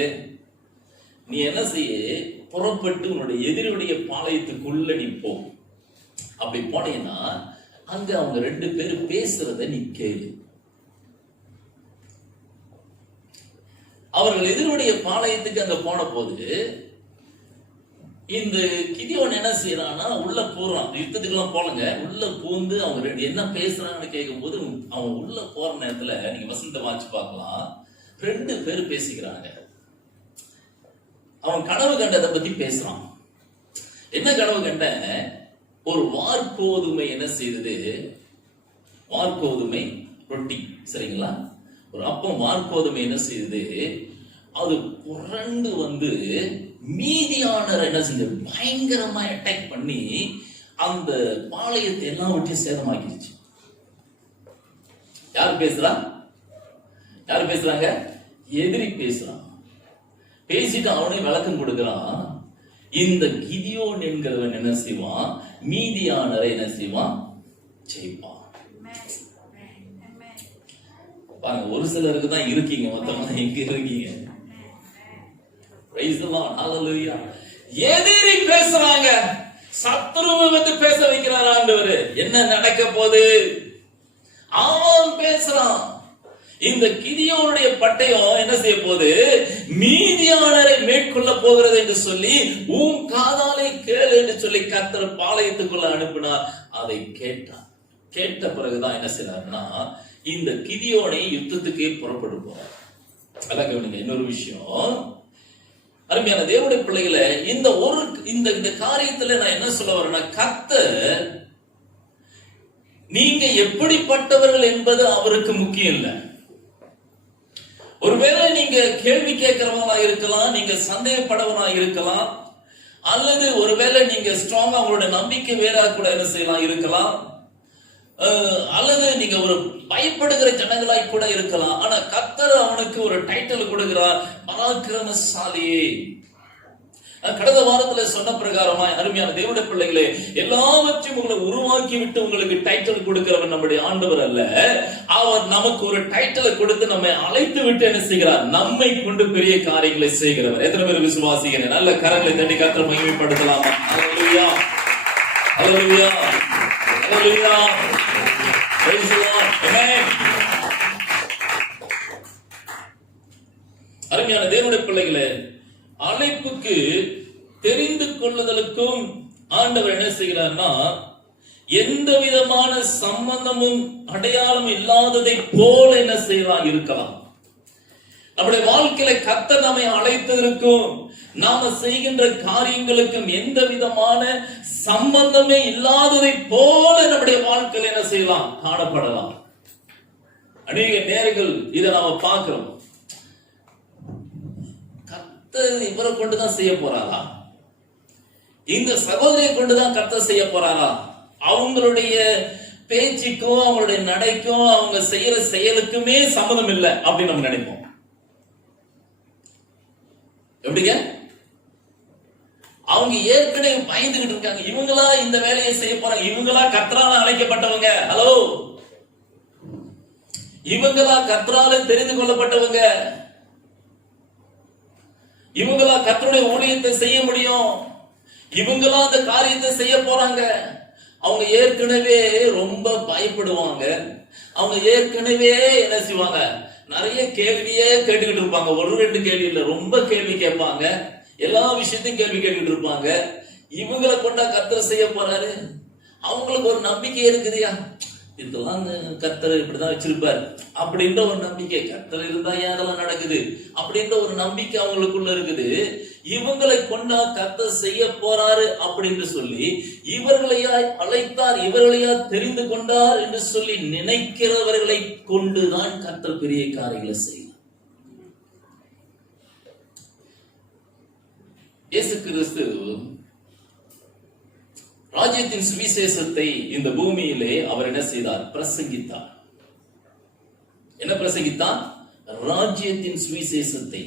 நீ என்ன செய்ய, புறப்பட்டு உன்னுடைய எதிரியுடைய பாளையத்துக்குள்ள நீ போ. அப்படி போனீங்கன்னா அங்க அவங்க 2 பேரும் பேசுறத நீ கேளு. அவர்கள் எதிரியுடைய பாளையத்துக்கு அங்க போன போது இந்த கிதியோன் என்ன செய்யறான்னா உள்ள போறான். யுத்தத்துக்கு எல்லாம் போலங்க, உள்ள பூந்து அவங்க என்ன பேசுறாங்கன்னு கேட்கும் போது அவன் உள்ள போற நேரத்துல நீங்க வசந்த வாட்சி பார்க்கலாம், 2 பேர் பேசிக்கிறாங்க. அவன் கனவு கண்டதை பத்தி பேசுறான். என்ன கனவு கண்ட? ஒரு வார்கோதுமை என்ன செய்தது? வார்கோதுமை ரொட்டி, சரிங்களா? ஒரு அப்பம் வார்கோதுமை என்ன செய்தது? அது புரண்டு வந்து மீதியானரை என்ன செஞ்சது? பயங்கரமா அட்டாக் பண்ணி அந்த பாளையத்தை எல்லாவற்றையும் சேதமாக்கிடுச்சு. யார் பேசுறா? யார் பேசுறாங்க? எதிரி பேசுறான். பேசிட்டு அவனே விளக்கம் கொடுக்கிறான். இந்த கிதியோன் என்கிறவன் என்ன செய்வான்? மீதியானரை என்ன செய்வான்? ஜெயிப்பான். பாருங்க, ஒரு சிலருக்கு தான் இருக்கீங்க, மொத்தமா எங்க இருக்கீங்க? எதிரி பேசுறாங்க, சத்ருவை வந்து பேச வைக்கிறார் ஆண்டவர். என்ன நடக்க போகுது? அவன் பேசுறான். இந்த கிதியோனுடைய பட்டயம் என்ன செய்ய போகுது? மீதியானரை மேற்கொள்ள போகிறது என்று சொல்லி உன் காதாலை கேளு என்று சொல்லி கர்த்தர் பாளையத்துக்குள்ள அனுப்பினார். அதை கேட்டான். கேட்ட பிறகுதான் என்ன செய்யறாருன்னா இந்த கிதியோனை யுத்தத்துக்கே புறப்பட்டு போறார். அதான் கவனிங்க. இன்னொரு விஷயம், அருமையான தேவனுடைய பிள்ளைகளை, இந்த காரியத்துல நான் என்ன சொல்ல வரேன்னா, கர்த்தர் நீங்க எப்படிப்பட்டவர்கள் என்பது அவருக்கு முக்கியம் இல்லை. ஒருவேளை நீங்க கேள்வி கேட்கிறவனா இருக்கலாம், நீங்க சந்தேகப்படவனா இருக்கலாம், அல்லது ஒருவேளை நீங்க ஸ்ட்ராங்கா உங்களுடைய நம்பிக்கை வேற கூட என்ன செய்யலாம் இருக்கலாம், அல்லது நீங்க ஒரு பயப்படுகிற ஜனங்களாய் கூட இருக்கலாம். ஆனா கர்த்தர் அவனுக்கு ஒரு டைட்டில் கொடுக்கிறார், பராக்கிரமசாலியே. கடந்த வாரத்துல சொன்ன பிரகாரமாய் அருமையான தேவனுடைய பிள்ளைகளே, எல்லாவற்றையும் உங்களை உருவாக்கி விட்டு உங்களுக்கு டைட்டில் கொடுக்கிறவன் நம்முடைய ஆண்டவர் அல்ல. அவர் நமக்கு ஒரு டைட்டிலை கொடுத்து நம்மை அழைத்து விட்டு என்ன செய்கிறார்? நம்மை கொண்டு பெரிய காரியங்களை செய்கிறவர். எத்தனை பேர் விசுவாசிக்கிறேன்? நல்ல கரங்களை தட்டி கர்த்தரை மகிமைப்படுத்தலாமா? ஹல்லேலூயா, ஹல்லேலூயா, ஹல்லேலூயா. Praise the Lord. Amen. அருமையான தேவனுடைய பிள்ளைகளே, அழைப்புக்கு தெரிந்து கொள்ளுதலுக்கும் ஆண்டவர் என்ன செய்கிறார்னா, எந்த விதமான சம்பந்தமும் அடையாளம் இல்லாததை போல என்ன செய்யலாம் இருக்கலாம். நம்முடைய வாழ்க்கையில கர்த்தர் நம்மை அழைத்ததற்கும் நாம செய்கின்ற காரியங்களுக்கும் எந்த விதமான சம்பந்தமே இல்லாததை போல நம்முடைய வாழ்க்கையில என்ன செய்யலாம்? காணப்படலாம். அநேக நேரங்கள் இதை நாம பார்க்கிறோம். கர்த்தர் இவரை கொண்டுதான் செய்ய போறாரா? இந்த சகோதரியை கொண்டுதான் கர்த்தர் செய்ய போறாரா? அவங்களுடைய பேச்சுக்கும் அவங்களுடைய நடைக்கும் அவங்க செய்யற செயலுக்குமே சம்மதம் இல்லை அப்படின்னு நம்ம நினைப்போம். எப்படி? எப்படிங்க? அவங்க ஏற்கனவே பயந்துகிட்டு இருக்காங்க. இவங்களா இந்த வேலையை செய்ய போறாங்க? இவங்களா கர்த்தரால அழைக்கப்பட்டவங்க? ஹலோ, இவங்களா கர்த்தரால தெரிந்து கொள்ளப்பட்டவங்க? இவங்களா கர்த்தருடைய ஊழியத்தை செய்ய முடியும்? இவங்களா அந்த காரியத்தை செய்ய போறாங்க? அவங்க ஏற்கனவே ரொம்ப பயப்படுவாங்க. அவங்க ஏற்கனவே என்ன செய்வாங்க? நிறைய கேள்வியே கேட்டுக்கிட்டு இருப்பாங்க. ஒரு ரெண்டு கேள்வி இல்ல, ரொம்ப கேள்வி கேட்பாங்க. எல்லா விஷயத்தையும் கேள்வி கேட்டுக்கிட்டு இருப்பாங்க. இவங்களை கொண்டா கர்த்தர் செய்ய போறாரு? அவங்களுக்கு ஒரு நம்பிக்கை இருக்குதுயா, இதெல்லாம் கர்த்தர் இப்படிதான் வச்சிருப்பாரு அப்படின்ற ஒரு நம்பிக்கை. கர்த்தர் இருந்தா ஏன் அதெல்லாம் நடக்குது அப்படின்ற ஒரு நம்பிக்கை அவங்களுக்குள்ள இருக்குது. இவங்களை கொண்டா கர்த்தர் செய்ய போறாரு அப்படின்னு சொல்லி இவர்களையா அழைத்தார், இவர்களையா தெரிந்து கொண்டார் என்று சொல்லி நினைக்கிறவர்களை கொண்டுதான் கர்த்தர் பெரிய காரியங்களை செய்யும். இயேசு கிறிஸ்து ராஜ்யத்தின் சுவிசேஷத்தை இந்த பூமியிலே அவர் என்ன செய்தார்? பிரசங்கித்தார். என்ன பிரசங்கித்தார்? ராஜ்யத்தின் சுவிசேஷத்தை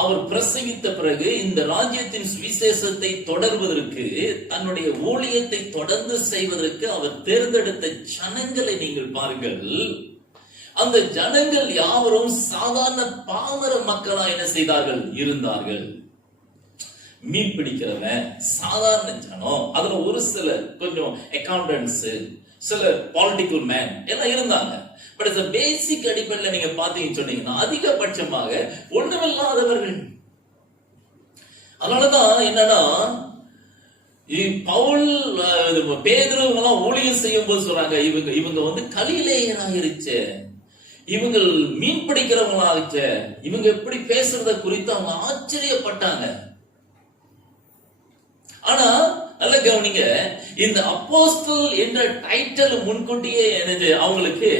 அவர் பிரசங்கித்த பிறகு இந்த ராஜ்யத்தின் சுவிசேஷத்தை தொடர்வதற்கு, தன்னுடைய ஊழியத்தை தொடர்ந்து செய்வதற்கு அவர் தேர்ந்தெடுத்த ஜனங்களை நீங்கள் பாருங்கள். அந்த ஜனங்கள் யாவரும் சாதாரண பாமர மக்களா என்ன செய்தார்கள்? இருந்தார்கள். மீன் பிடிக்கிறவன் சாதாரண ஜனம், அதுல ஒரு சில கொஞ்சம் அக்கவுண்டன்ஸ், சில பொலிட்டிக்கல் மேன் எல்லாம் இருந்தாங்க. பட் இந்த பேசிக் அடிப்படையில் நீங்க பாத்தீங்கன்னு சொன்னீங்கன்னா அதிகபட்சமாக ஒண்ணுமில்லாதவர்கள். அதனாலதான் என்னன்னா, பவுல் பேதுரு எல்லாம் ஊழியம் செய்யும் போது சொல்றாங்க, இவங்க வந்து கலிலேயராயிருச்சு, இவங்க மீன் பிடிக்கிறவங்களாச்ச, இவங்க எப்படி பேசுறத குறித்து அவங்க ஆச்சரியப்பட்டாங்க. ஆனா நல்ல கவனிங்க, இந்த அப்போஸ்தல் என்ற டைட்டில் முன்கூட்டியே என்னது அவங்களுக்கு,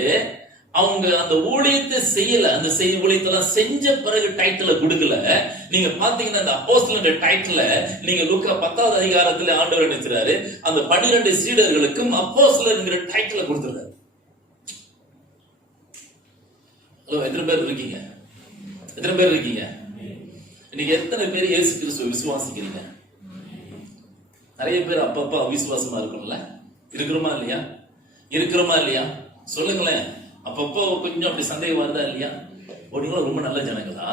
அவங்க அந்த ஊழியத்தை செய்யல, அந்த ஊழியத்தெல்லாம் செஞ்ச பிறகு டைட்டில கொடுக்கல. நீங்க பாத்தீங்கன்னா அந்த அப்போஸ்தல் என்ற டைட்டில நீங்க லூக்கா 10வது அதிகாரத்துல ஆண்டவர் நினைச்சாரு, அந்த 12 சீடர்களுக்கும் அப்போஸ்தலர் என்கிற டைட்டில கொடுத்துறாரு. ஹலோ, எத்தனை பேர் இருக்கீங்க? எத்தனை பேர் இருக்கீங்க? இன்னைக்கு எத்தனை பேர் இயேசு கிறிஸ்துவை விசுவாசிக்கிறீங்க? நிறைய பேர் அப்பப்ப அவிசுவாசமா இருக்கும்ல, இருக்கிறோமா இல்லையா? இருக்கிறோமா இல்லையா? சொல்லுங்களேன். அப்பப்போ கொஞ்சம் அப்படி சந்தேகம் வருதா இல்லையா? நீங்களும் ரொம்ப நல்ல ஜனங்களா?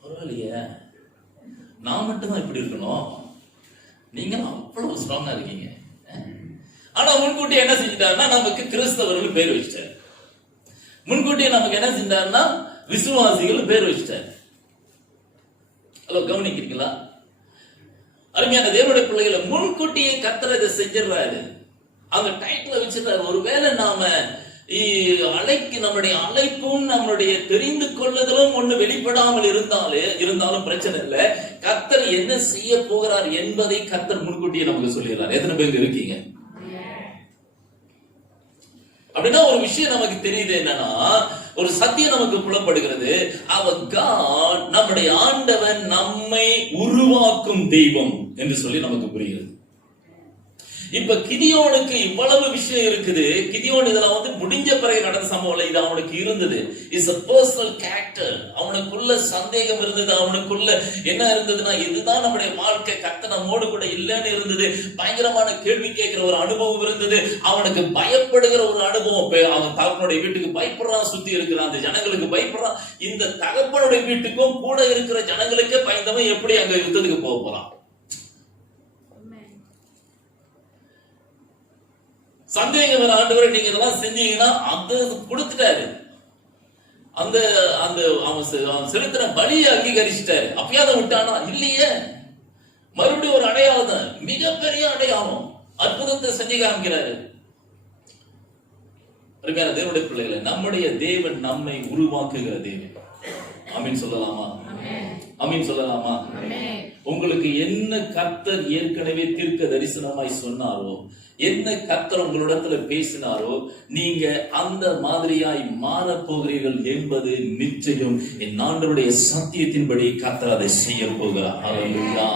பரவாயில்லையே, நான் மட்டும்தான் இப்படி இருக்கணும், நீங்க அவ்வளவு ஸ்ட்ராங்கா இருக்கீங்க. ஆனா முன்கூட்டி என்ன செஞ்சிட்டாருன்னா, நமக்கு கிறிஸ்தவர்கள் பேர் வச்சிட்டாரு. முன்கூட்டியே நமக்கு என்ன செஞ்சாருன்னா விசுவாசிகள் பேர் வச்சிட்டாரு. ஹலோ, கவனிக்கிறீங்களா? அருமையான தேவனுடைய பிள்ளைகளை, முன்கூட்டியே கர்த்தர் இதை செஞ்சிடறாரு, அந்த டைட்டில் வச்சிருக்காரு. ஒருவேளை நாம நம்முடைய அழைப்பும் நம்முடைய தெரிந்து கொள்ளுதலும் ஒண்ணு வெளிப்படாமல் இருந்தாலும் பிரச்சனை இல்லை. கர்த்தர் என்ன செய்ய போகிறார் என்பதை கர்த்தர் முன்கூட்டியே நமக்கு சொல்லிடுறார். எத்தனை பேர் இருக்கீங்க? அப்படின்னா ஒரு விஷயம் நமக்கு தெரியுது, என்னன்னா ஒரு சத்தியம் நமக்கு புலப்படுகிறது. அவர் காட், நம்முடைய ஆண்டவன் நம்மை உருவாக்கும் தெய்வம் என்று சொல்லி நமக்கு புரிகிறது. இப்ப கிதியோனுக்கு இவ்வளவு விஷயம் இருக்குது. கிதியோன் இதெல்லாம் வந்து முடிஞ்ச பிறகு நடந்த சம்பவம், இது அவனுக்கு இருந்தது. Is a personal character. அவனுக்குள்ள சந்தேகம் இருந்தது. அவனுக்குள்ள என்ன இருந்ததுன்னா, இதுதான் நம்முடைய வாழ்க்கை, கர்த்தர் நம்மோடு கூட இல்லைன்னு இருந்தது. பயங்கரமான கேள்வி கேட்கிற ஒரு அனுபவம் இருந்தது. அவனுக்கு பயப்படுகிற ஒரு அனுபவம். அவன் தகப்பனுடைய வீட்டுக்கு பயப்படுறான், சுத்தி இருக்கிறான், அந்த ஜனங்களுக்கு பயப்படுறான். இந்த தகப்பனுடைய வீட்டுக்கும் கூட இருக்கிற ஜனங்களுக்கே பயந்தவன் எப்படி அங்க யுத்தத்துக்கு போக போறான்? சந்தேகம் வர, ஆண்டவரை நீங்க இதெல்லாம் செஞ்சீங்கன்னா அது கொடுத்துட்டாரு, அந்த அந்த அவன் செலுத்தின பலியை அங்கீகரிச்சுட்டாரு. அப்பயாத விட்டானா? இல்லையே. மறுபடியும் ஒரு அடையாளம் தான், மிகப்பெரிய அடையாளம், அற்புதத்தை செஞ்சு காமிக்கிறாரு. அருமையான தேவனுடைய பிள்ளைகளை, நம்முடைய தேவன் நம்மை உருவாக்குகிற தேவன். ஆமீன் சொல்லலாமா? ஆமீன் சொல்லலாமா? உங்களுக்கு என்ன கர்த்தர் ஏற்கனவே தீர்க்க தரிசனமாய் சொன்னாரோ, என்ன கர்த்தர் உங்களிடத்துல பேசினாரோ, நீங்க அந்த மாதிரியாய் மாற போகிறீர்கள் என்பது நிச்சயம். என் ஆண்டவருடைய சத்தியத்தின்படி கர்த்தர் அதை செய்ய போகிறார். ஹல்லேலூயா.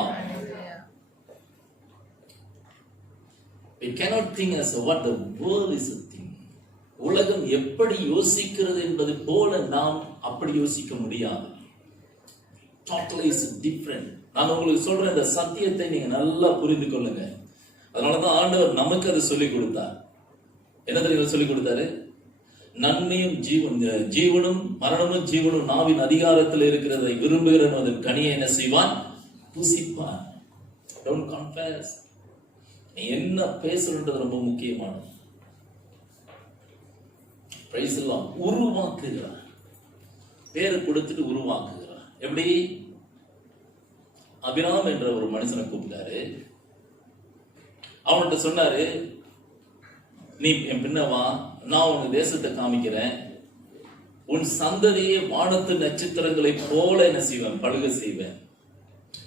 We cannot think as what the world is thinking. உலகம் எப்படி யோசிக்கிறது என்பது போல நாம் அப்படி யோசிக்க முடியாது. Totally is different. நான் உங்களுக்கு சொல்றேன், இந்த சத்தியத்தை நீங்க நல்லா புரிந்து கொள்ளுங்க. அதனாலதான் ஆண்டவர் நமக்கு அதை சொல்லிக் கொடுத்தார். என்ன தெரியும் சொல்லிக் கொடுத்தாரு? நன்மையும் ஜீவனும் மரணமும் ஜீவனும் நாவின் அதிகாரத்தில் இருக்கிறதை விரும்புகிறவன் அதன் கனியை என்ன செய்வான்? புசிப்பான். Don't confess. நீ என்ன பேசணுன்றது ரொம்ப முக்கியமானது. பிரைஸ் எல்லாம் உருவாக்குகிறார். பேரு கொடுத்துட்டு உருவாக்குகிறார். எப்படி? அபிராம் என்ற ஒரு மனுஷனை கூப்பிட்டாரு. அவன்கிட்ட சொன்னாரு, நீ என் பின்னவா, நான் உன் தேசத்தை காமிக்கிறேன், உன் சந்ததியை வானத்து நட்சத்திரங்களை போல என்ன செய்வேன்? பழுக செய்வேன்.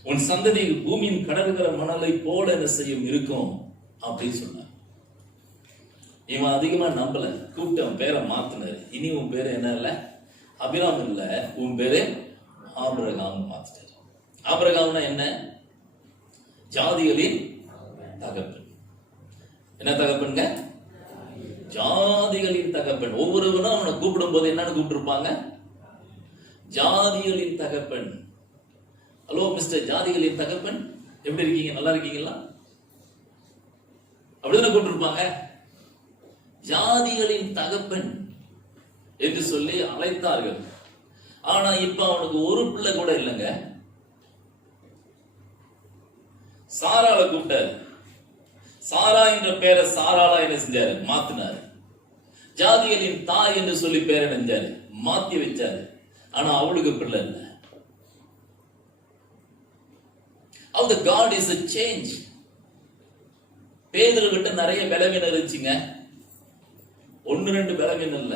உன் சந்ததி பூமியின் கடற்கிற மணலை போல என்ன செய்யும் இருக்கும் அப்படின்னு சொன்னார். இவன் அதிகமா நம்பல, கூப்பிட்டு அவன் பேரை மாத்தினாரு. இனி உன் பேரு என்ன இல்ல? அபிராம் இல்ல, உன் பேரு ஆபிரகாம் மாத்திட்டாரு. ஆபிரகாம்னா என்ன? ஜாதிகளின் தகப்பன். என்ன தகப்பன்ங்க? ஜாதிகளின் தகப்பன். ஒவ்வொருவனும் அவனை கூப்பிடும் போது என்னன்னு கூப்பிட்டுருப்பாங்க? ஜாதிகளின் தகப்பன். ஹலோ மிஸ்டர் ஜாதிகளின் தகப்பன், எப்படி இருக்கீங்க? நல்லா இருக்கீங்களா? அப்படிதானே கூப்பிட்டுருப்பாங்க. ஜாதிகளின் தகப்பன் என்று சொல்லி அழைத்தார்கள். ஆனா இப்ப அவனுக்கு ஒரு பிள்ளை கூட இல்லைங்க. சாராள கூப்பிட்டாரு. சாரா என்ற பேரை சாராளா என்ன செஞ்சாரு? மாத்தினாரு. ஜாதிகளின் தாய் என்று சொல்லி பேரை நினைஞ்சாரு, மாத்தி வச்சாரு. ஆனா அவளுக்கு பிள்ளை இல்லை. How the God is a change. பேதுரு கிட்ட நிறைய பலவீனம் இருந்துச்சுங்க. 1-2 பலவீனம் இல்ல.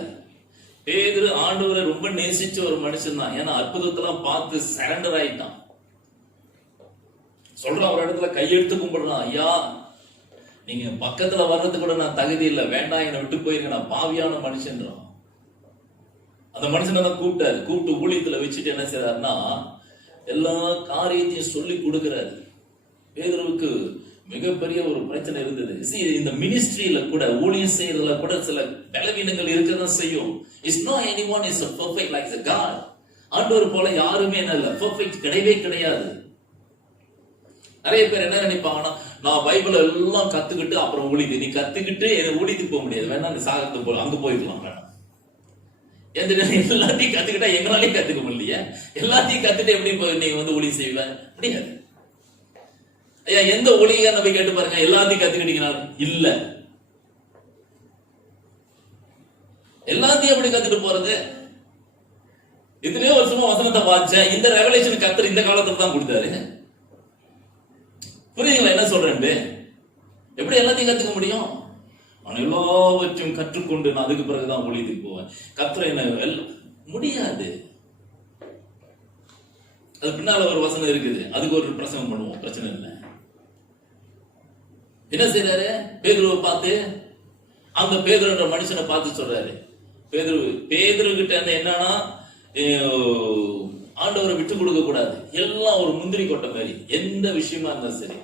பேதுரு ஆண்டவரை ரொம்ப நேசிச்ச ஒரு மனுஷன் தான். ஏன்னா அற்புதத்தெல்லாம் பார்த்து சரண்டர் ஆயிட்டான். சொல்றான், ஒரு இடத்துல கையெடுத்து கும்பிடுறான், ஐயா நீங்க பக்கத்துல வர்றது கூட நான் தகுதி இல்லை, வேண்டாம் என்னை விட்டு போயிருங்க, நான் பாவியான மனுஷன்றான். அந்த மனுஷனை தான் கூப்பிட்டாரு. கூப்பிட்டு ஊழியத்துல வச்சுட்டு என்ன செய்யறாருன்னா, எல்லா காரியத்தையும் சொல்லி கொடுக்கிறாரு. பேதுருவுக்கு மிகப்பெரிய ஒரு பிரச்சனை இருந்தது. இந்த மினிஸ்ட்ரியில கூட, ஊழியம் செய்யறதுல கூட சில பலவீனங்கள் இருக்கதான் செய்யும். It's not anyone is perfect like the god. ஆண்டவர் போல யாருமே இல்ல, பெர்ஃபெக்ட் கிடையவே கிடையாது. நிறைய பேர் என்ன நினைப்பாங்கன்னா, நான் பைபிள் எல்லாம் கத்துக்கிட்டு அப்புறம் ஊழியது. நீ கத்துக்கிட்டு என்ன ஊழியத்துக்கு போக முடியாது, வேணா நீ சாகத்துக்கு போ, அங்க போயிருக்கலாம். வேணாம், எல்லாத்தையும் கத்துக்கிட்டா எங்களாலையும் கத்துக்க முடியல. எல்லாத்தையும் கத்துட்டு எப்படி நீங்க வந்து ஊழியம் செய்வ முடியாது. ஐயா எந்த ஊழிய நம்ம கேட்டு பாருங்க, எல்லாத்தையும் கத்துக்கிட்டீங்கன்னா இல்ல. எல்லாத்தையும் எப்படி கத்துட்டு போறது? எத்தனையோ வருஷமா வசனத்தை வாச்சேன், இந்த ரெவலேஷன் கத்துற இந்த காலத்துல தான் கொடுத்தாரு. புரியுதுங்களா என்ன சொல்றேன்? எப்படி எல்லாத்தையும் கத்துக்க முடியும்? நான் எல்லாவற்றையும் கற்றுக்கொண்டு நான் அதுக்கு பிறகுதான் ஊழியத்துக்கு போவேன், கத்துற என்ன முடியாது. அது பின்னால ஒரு வசனம் இருக்குது, அதுக்கு ஒரு பிரசங்கம் பண்ணுவோம், பிரச்சனை இல்லை. என்ன செய்யறாரு? பேதுருவை பார்த்து, அந்த பேதுருன்ற மனுஷனை பார்த்து சொல்றாரு, பேதுரு கிட்ட என்னன்னா, ஆண்டவரை விட்டு கொடுக்க கூடாது. எல்லாம் ஒரு முந்திரி கொட்டை மாதிரி, எந்த விஷயமா இருந்தாலும் சரி,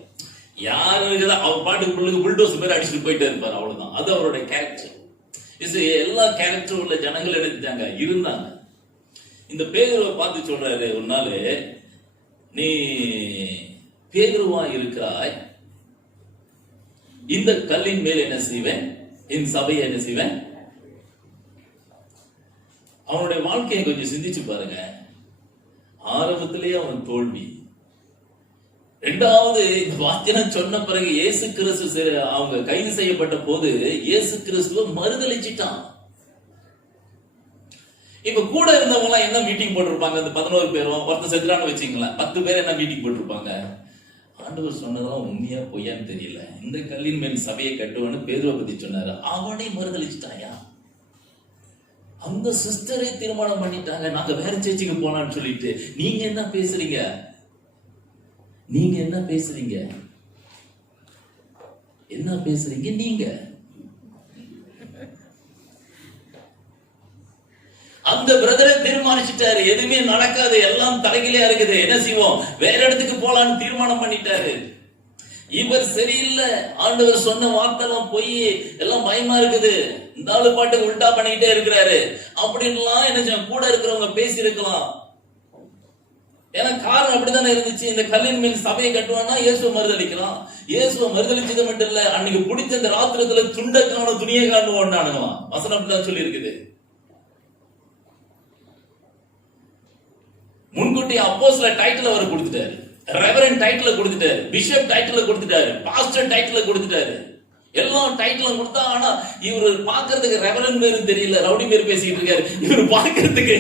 யாரு அவர் பாட்டுக்கு புல்டோஸ் மாதிரி அடிச்சுட்டு போயிட்டே இருப்பாரு, அவ்வளவுதான். அது அவருடைய கேரக்டர். எல்லா கேரக்டர் உள்ள ஜனங்கள் எடுத்துட்டாங்க, இருந்தாங்க. இந்த பேதுருவை பார்த்து சொல்றாரு, ஒரு நாள், நீ பேதுருவா இருக்கிறாய், இந்த கல்லின் மேல் என்ன செய்வேன்? என் சபையை என்ன செய்வேன்? அவனுடைய வாழ்க்கையை கொஞ்சம் சிந்திச்சு பாருங்க. ஆரம்பத்திலேயே அவன் தோல்வி. இரண்டாவது, இந்த வாக்கியம் சொன்ன பிறகு இயேசு கிறிஸ்து அவங்க கைது செய்யப்பட்ட போது இயேசு கிறிஸ்துவ மறுதலிச்சிட்டான். இப்ப கூட இருந்தவங்க எல்லாம் என்ன மீட்டிங் போட்டிருப்பாங்க? இந்த 11 பேரும் ஒருத்தர் செத்துறான்னு வச்சுங்களேன், 10 பேர் என்ன மீட்டிங் போட்டிருப்பாங்க? ஆண்டவர் சொன்னதெல்லாம் உண்மையா பொய்யான்னு தெரியல, இந்த கல்லின் மேல் சபையை கட்டுவான்னு பேதுருவை பத்தி சொன்னாரு. அவனே மறுதலிச்சுட்டாயா? அந்த சிஸ்டரே தீர்மானம் பண்ணிட்டாங்க, நாங்க வேற சேர்ச்சுக்கு போனான்னு சொல்லிட்டு. நீங்க என்ன பேசுறீங்க? நீங்க என்ன பேசுறீங்க? என்ன பேசுறீங்க நீங்க? அந்த பிரதரை தீர்மானிச்சுட்டாரு, எதுவுமே நடக்காது, எல்லாம் தலைகிலையா இருக்குது, என்ன செய்வோம்? வேற இடத்துக்கு போலான்னு தீர்மானம் பண்ணிட்டாரு. இவர் சரியில்லை, ஆண்டவர் சொன்ன வார்த்தைலாம் போய் எல்லாம் பயமா இருக்குது, இந்த ஆளு பாட்டுக்கு உல்டா பண்ணிக்கிட்டே இருக்கிறாரு அப்படின்லாம் என்ன கூட இருக்கிறவங்க பேசி இருக்கலாம். ஏன்னா காரணம் அப்படித்தானே இருந்துச்சு. இந்த கல்லின் மேல் சபையை கட்டுவான்னா இயேசுவை மறுதளிக்கலாம். இயேசுவை மறுதளிச்சது மட்டும் இல்ல, அன்னைக்கு பிடிச்ச இந்த ராத்திரத்துல துண்டை காணும் துணியை காணுவான். வசனம் அப்படிதான் சொல்லி இருக்குது. முன்கூட்டி அப்போஸ்தலர் டைட்டில் அவர் கொடுத்துட்டாரு, ரெவரண்ட் டைட்டில் கொடுத்துட்டாரு, பிஷப் டைட்டில் கொடுத்துட்டாரு, பாஸ்டர் டைட்டில் கொடுத்துட்டாரு, எல்லாம் டைட்டிலும் கொடுத்தா. ஆனா இவரு பாக்குறதுக்கு ரெவரண்ட் பேரும் தெரியல, ரவுடி பேர் பேசிட்டு இருக்காரு. இவரு பாக்குறதுக்கு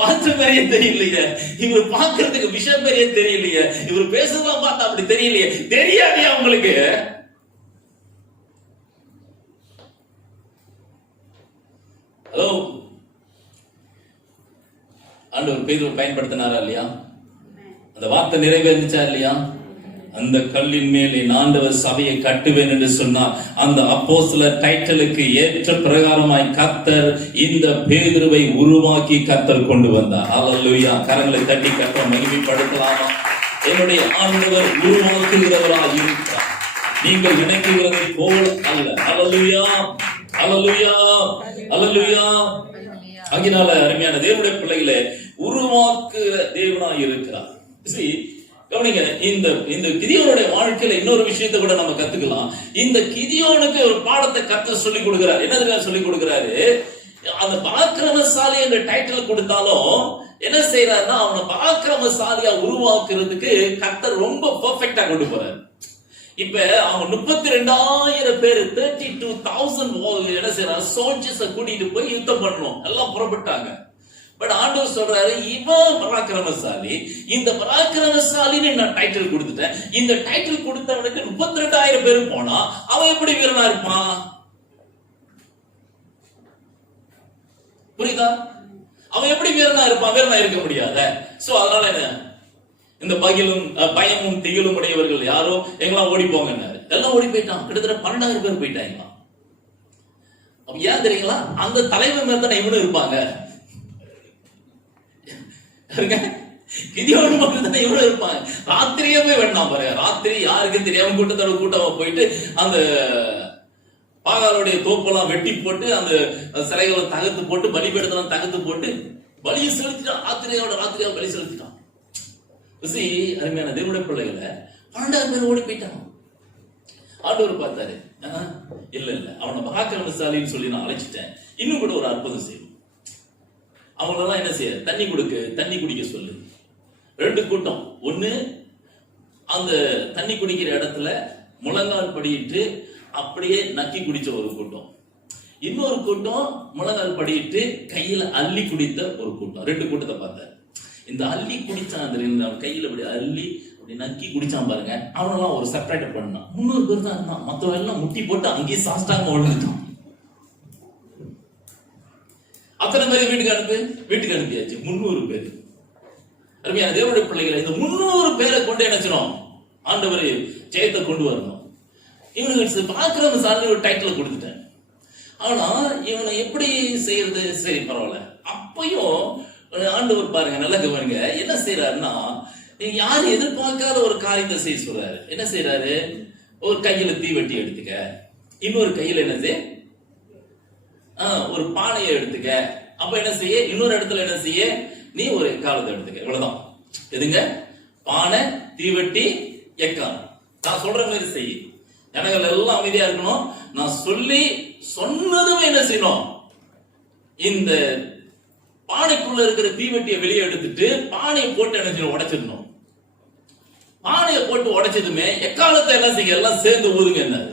பாஸ்டர் பேரையே தெரியலையே, இவரு பாக்குறதுக்கு பிஷப் பேரையே தெரியலையே, இவரு பேசுறதெல்லாம் பார்த்தா அப்படி தெரியலையே. தெரியாதையா உங்களுக்கு? ஹலோ, ஆண்டவர் பேதுருவை பயன்படுத்தினாரா இல்லையா? அந்த வார்த்தை நிறைவேறிச்சா இல்லையா? அந்த கல்லின் மேல் என் ஆண்டவர் சபையை கட்டுவேன் என்று சொன்னார். அந்த அப்போஸ்தலர் டைட்டிலுக்கு ஏற்ற பிரகாரமாய் கர்த்தர் இந்த பேதுருவை உருவாக்கி கர்த்தர் கொண்டு வந்தார். ஹல்லேலூயா! கரங்களை தட்டி கர்த்தரை மகிமைப்படுத்தலாமா? என்னுடைய ஆண்டவர் உருவாக்குகிறவராய் இருக்கிறார். நீங்கள் நினைக்குகிறதை போல அல்ல. ஹல்லேலூயா! ஹல்லேலூயா! ஹல்லேலூயா! அதனால அருமையான தேவனுடைய பிள்ளைகளை உருவாக்குகிற தேவனாய் இருக்கிறார். கவனிங்க, இந்த கிதியோனுடைய வாழ்க்கையில இன்னொரு விஷயத்தை கூட நம்ம கத்துக்கலாம். இந்த கிதியோனுக்கு ஒரு பாடத்தை கர்த்தர் சொல்லிக் கொடுக்கிறார். என்ன சொல்லிக் கொடுக்கிறாரு? அந்த பராக்கிரமசாலி என்ற டைட்டில் கொடுத்தாலும் என்ன செய்யறாருன்னா, அவனை பராக்கிரமசாலியா உருவாக்குறதுக்கு கர்த்தர் ரொம்ப பெர்ஃபெக்ட்டா கொண்டு போறாரு. இப்ப அவங்க 32,000 பேர் 32,000 என்ன செய்யறாரு, சோல்ஜர்ஸ கூட்டிட்டு போய் யுத்தம் பண்ணணும், எல்லாம் புறப்பட்டாங்க. பட் ஆண்டவர் சொல்றாரு, இவன் பராக்கிரமசாலி, இந்த பராக்கிரமசாலின்னு நான் டைட்டில் கொடுத்துட்டேன். இந்த டைட்டில் கொடுத்தவனுக்கு 32,000 பேரும் போனா அவன் எப்படி வீரனா இருப்பான்? புரியுதா? அவன் எப்படி வீரனா இருப்பான்? வீரனா இருக்க முடியாத. சோ அதனால என்ன, இந்த பயமும் திகிலும் உடையவர்கள் யாரோ எங்கெல்லாம் ஓடி போங்கன்னாரு. எல்லாம் ஓடி போயிட்டான். கிட்டத்தட்ட 12,000 பேர் போயிட்டாங்க. ஏன் தெரியுங்களா? அந்த தலைவர் மேல தானே இவனும் இருப்பாங்க. கிதியோன் மக்கள் தானே இவனும் இருப்பாங்க. ராத்திரியே போய் வேண்டாம் பாருங்க. ராத்திரி யாருக்கும் தெரியாம கூட்டத்தோட கூட்டமா போயிட்டு அந்த பாகாலுடைய தோப்பெல்லாம் வெட்டி போட்டு அந்த சிலைகளை தகர்த்து போட்டு பலிபீடத்தெல்லாம் தகர்த்து போட்டு பலியை செலுத்திட்டான். ராத்திரியா பலி செலுத்திட்டான். அருமையான தேவனுடைய பிள்ளைகளை 12,000 பேர் ஓடி போயிட்டான். ஆண்டவர் பார்த்தாரு, இல்ல அவனை பராக்கிரமசாலின்னு சொல்லி நான் அழைச்சிட்டேன், இன்னும் கூட ஒரு அற்புதம் செய்யும். அவங்களெல்லாம் என்ன செய்ய, தண்ணி குடிக்க சொல்லு. 2 கூட்டம். ஒண்ணு அந்த தண்ணி குடிக்கிற இடத்துல முழங்கால் படியிட்டு அப்படியே நக்கி குடிச்ச ஒரு கூட்டம். இன்னொரு கூட்டம் முழங்கால் படியிட்டு கையில அள்ளி குடித்த ஒரு கூட்டம். 2 கூட்டத்தை பார்த்தாரு. இந்த அள்ளி குடிச்சான், கையில அப்படி அள்ளி அப்படி நக்கி குடிச்சான் பாருங்க, அவனெல்லாம் ஒரு செப்பரேட் பண்ணான். 300 பேர் தான் இருந்தான். மத்தவங்க எல்லாம் முட்டி போட்டு அங்கேயே சாஸ்டாங்க விழுந்துட்டான். அத்தனை பேர் வீட்டுக்கு அனுப்பியாச்சு. 300 பேர். அருமையான தேவனுடைய பிள்ளைகளை, இந்த 300 பேரை கொண்டு நினைச்சிடும் ஆண்டவர் ஜெயத்தை கொண்டு வரணும். இவனுக்கு பராக்கிரமசாலி ஒரு டைட்டில் கொடுத்துட்டேன். ஆனா இவனை எப்படி செய்யறது? சரி பரவாயில்ல. அப்பயும் ஆண்டவர் பாருங்க, நல்ல கவனிங்க, என்ன செய்யறாருன்னா, யாரும் எதிர்பார்க்காத ஒரு காரியத்தை செய்ய சொல்றாரு. என்ன செய்யறாரு? ஒரு கையில தீவெட்டி எடுத்துக்க, இன்னொரு கையில என்னது ஒரு பானையை எடுத்துக்க. அப்ப என்ன செய்ய, இன்னொரு இடத்துல என்ன செய்ய, நீ ஒரு காலத்தை எடுத்துக்க. இவ்வளவுதான். எதுங்க? பானை, தீவெட்டி, எக்காலம். நான் சொல்ற மாதிரி செய்ய. ஜனங்கள் எல்லாம் அமைதியா இருக்கணும். நான் சொல்லி சொன்னதும் என்ன செய்யணும், இந்த பானைக்குள்ள இருக்கிற தீவெட்டியை வெளியே எடுத்துட்டு பானையை போட்டு என்ன செய்யணும், உடைச்சிடணும். பானையை போட்டு உடைச்சதுமே எக்காலத்தை என்ன செய்ய, எல்லாம் சேர்ந்து ஊதுங்க. என்ன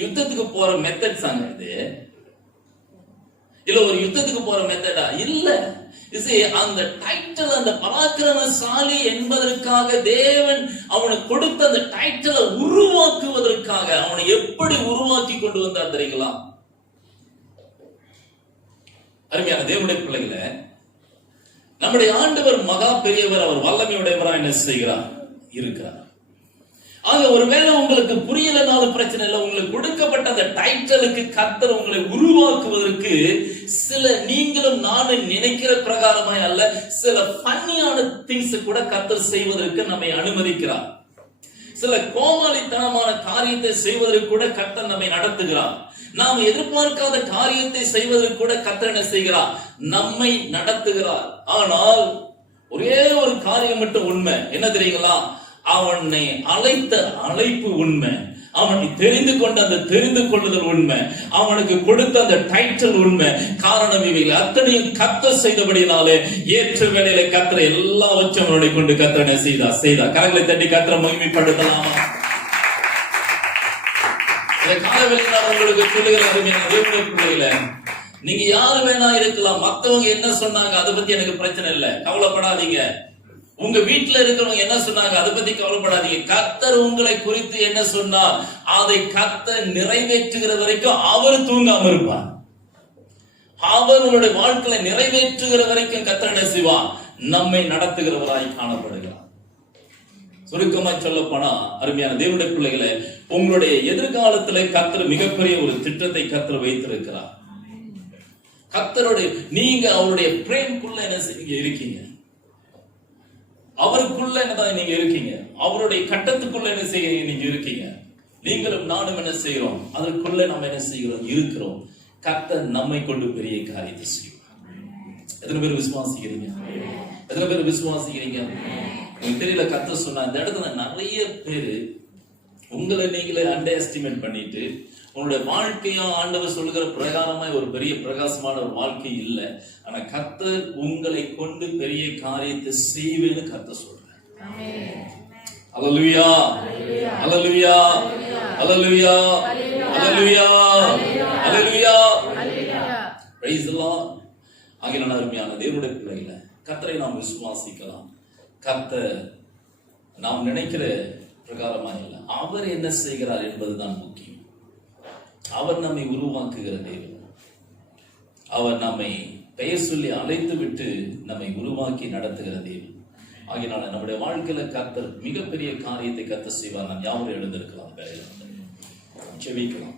யுத்தத்துக்கு போற மெத்தட்ஸ் ஆங்க இது? இல்ல ஒரு யுத்தத்துக்கு போற மெத்தடா? இல்ல. அந்த டைட்டில், அந்த பராக்கிரமசாலி என்பதற்காக தேவன் அவனுக்கு கொடுத்த அந்த டைட்டிலை உருவாக்குவதற்காக அவனை எப்படி உருவாக்கி கொண்டு வந்தார் தெரியுங்களா? அருமையான தேவனுடைய பிள்ளைகளை, நம்முடைய ஆண்டவர் மகா பெரியவர், அவர் வல்லமையுடையவரா என்ன செய்கிறார், இருக்கிறார். ஆக ஒருவேளை உங்களுக்கு புரியலனாலும் பிரச்சனை இல்லை. உங்களுக்கு கொடுக்கப்பட்ட அந்த டைட்டிலுக்கு கர்த்தர் உங்களை உருவாக்குவதற்கு சில நீங்களும் நானும் நினைக்கிற பிரகாரமாய் அல்ல, சில ஃபன்னியான திங்ஸ் கூட கர்த்தர் செய்வதற்கு நம்மை அனுமதிக்கிறார். சில கோமாளித்தனமான காரியத்தை செய்வதற்கு கூட கர்த்தர் நம்மை நடத்துகிறார். நாம் எதிர்பார்க்காத காரியத்தை செய்வதற்கு கூட கர்த்தர் என்ன செய்கிறார், நம்மை நடத்துகிறார். ஆனால் ஒரே ஒரு காரியம் மட்டும் உண்மை, என்ன தெரியுங்களா? அவனை அழைத்த அழைப்பு உண்மை, அவனை தெரிந்து கொண்ட அந்த தெரிந்து கொள்ளுதல் உண்மை, அவனுக்கு கொடுத்த அந்த டைட்டில் உண்மை. காரணம் இவைகள் அத்தனையும் கர்த்தர் செய்தபடினாலே ஏற்ற வேளையில கர்த்தர் எல்லாவற்றையும் அவனுடைய கொண்டு கர்த்தர் செய்தா. கரங்களை தட்டி கர்த்தரை மகிமைப்படுத்தலாமா? இந்த காலவெளியில் நான் உங்களுக்கு சொல்லுகிற அருமையான தேவனுடைய பிள்ளைகளே, நீங்க யாரு வேணா இருக்கலாம். மத்தவங்க என்ன சொன்னாங்க அதை பத்தி எனக்கு பிரச்சனை இல்லை, கவலைப்படாதீங்க. உங்க வீட்டுல இருக்கிறவங்க என்ன சொன்னாங்க அதை பத்தி கவலைப்படாதீங்க. கர்த்தர் உங்களை குறித்து என்ன சொன்னார் அதை கர்த்தர் நிறைவேற்றுகிற வரைக்கும் அவர் தூங்காம இருப்பார். அவர் உங்களுடைய வாழ்க்கையை நிறைவேற்றுகிற வரைக்கும் கர்த்தர் என்ன செய்வார்? நம்மை நடத்துகிறவராய் காணப்படுகிறார். சுருக்கமாய் சொல்ல போனா அருமையான தேவனுடைய பிள்ளைகளை, உங்களுடைய எதிர்காலத்துல கர்த்தர் மிகப்பெரிய ஒரு திட்டத்தை கர்த்தர் வைத்திருக்கிறார். கர்த்தருடைய நீங்க அவருடைய பிரேம்குள்ள என்ன செய்ய இருக்கீங்க, அவருக்குள்ள என்னதான் நீங்க இருக்கீங்க, அவருடைய கட்டத்துக்குள்ள என்ன செய்ய நீங்க இருக்கீங்க. நீங்களும் நானும் என்ன செய்கிறோம், அதற்குள்ள நம்ம என்ன செய்கிறோம், இருக்கிறோம். கர்த்தர் நம்மை கொண்டு பெரிய காரியத்தை செய்வார். எத்தனை பேர் விசுவாசிக்கிறீங்க? எத்தனை பேர் விசுவாசிக்கிறீங்க? உங்களுக்கு தெரியல, கர்த்தர் சொன்ன இந்த இடத்துல நிறைய பேரு உங்களை நீங்களே அண்டர் எஸ்டிமேட் பண்ணிட்டு உங்களுடைய வாழ்க்கையா ஆண்டவர் சொல்லுகிற பிரகாரமாய் ஒரு பெரிய பிரகாசமான ஒரு வாழ்க்கை இல்லை. ஆனா கர்த்தர் உங்களை கொண்டு பெரிய காரியத்தை செய்வேன்னு கர்த்தர் சொல்றார். அல்லேலூயா, அல்லேலூயா, அல்லேலூயா, அல்லேலூயா, அல்லேலூயா. Praise the Lord. ஆகினால அருமையான தேவனுடைய பிள்ளைகளை, கர்த்தரை நாம் விசுவாசிக்கலாம். கர்த்தர் நாம் நினைக்கிற பிரகாரமாக இல்லை, அவர் என்ன செய்கிறார் என்பதுதான் முக்கியம். அவர் நம்மை உருவாக்குகிற தேவன். அவர் நம்மை பெயர் சொல்லி அழைத்து விட்டு நம்மை உருவாக்கி நடத்துகிற தேவன். ஆகினால நம்முடைய வாழ்க்கையில கர்த்தர் மிகப்பெரிய காரியத்தை கர்த்தர் செய்வார். நாம் யாரும் எழுந்திருக்கலாம், ஜெபிக்கலாம்.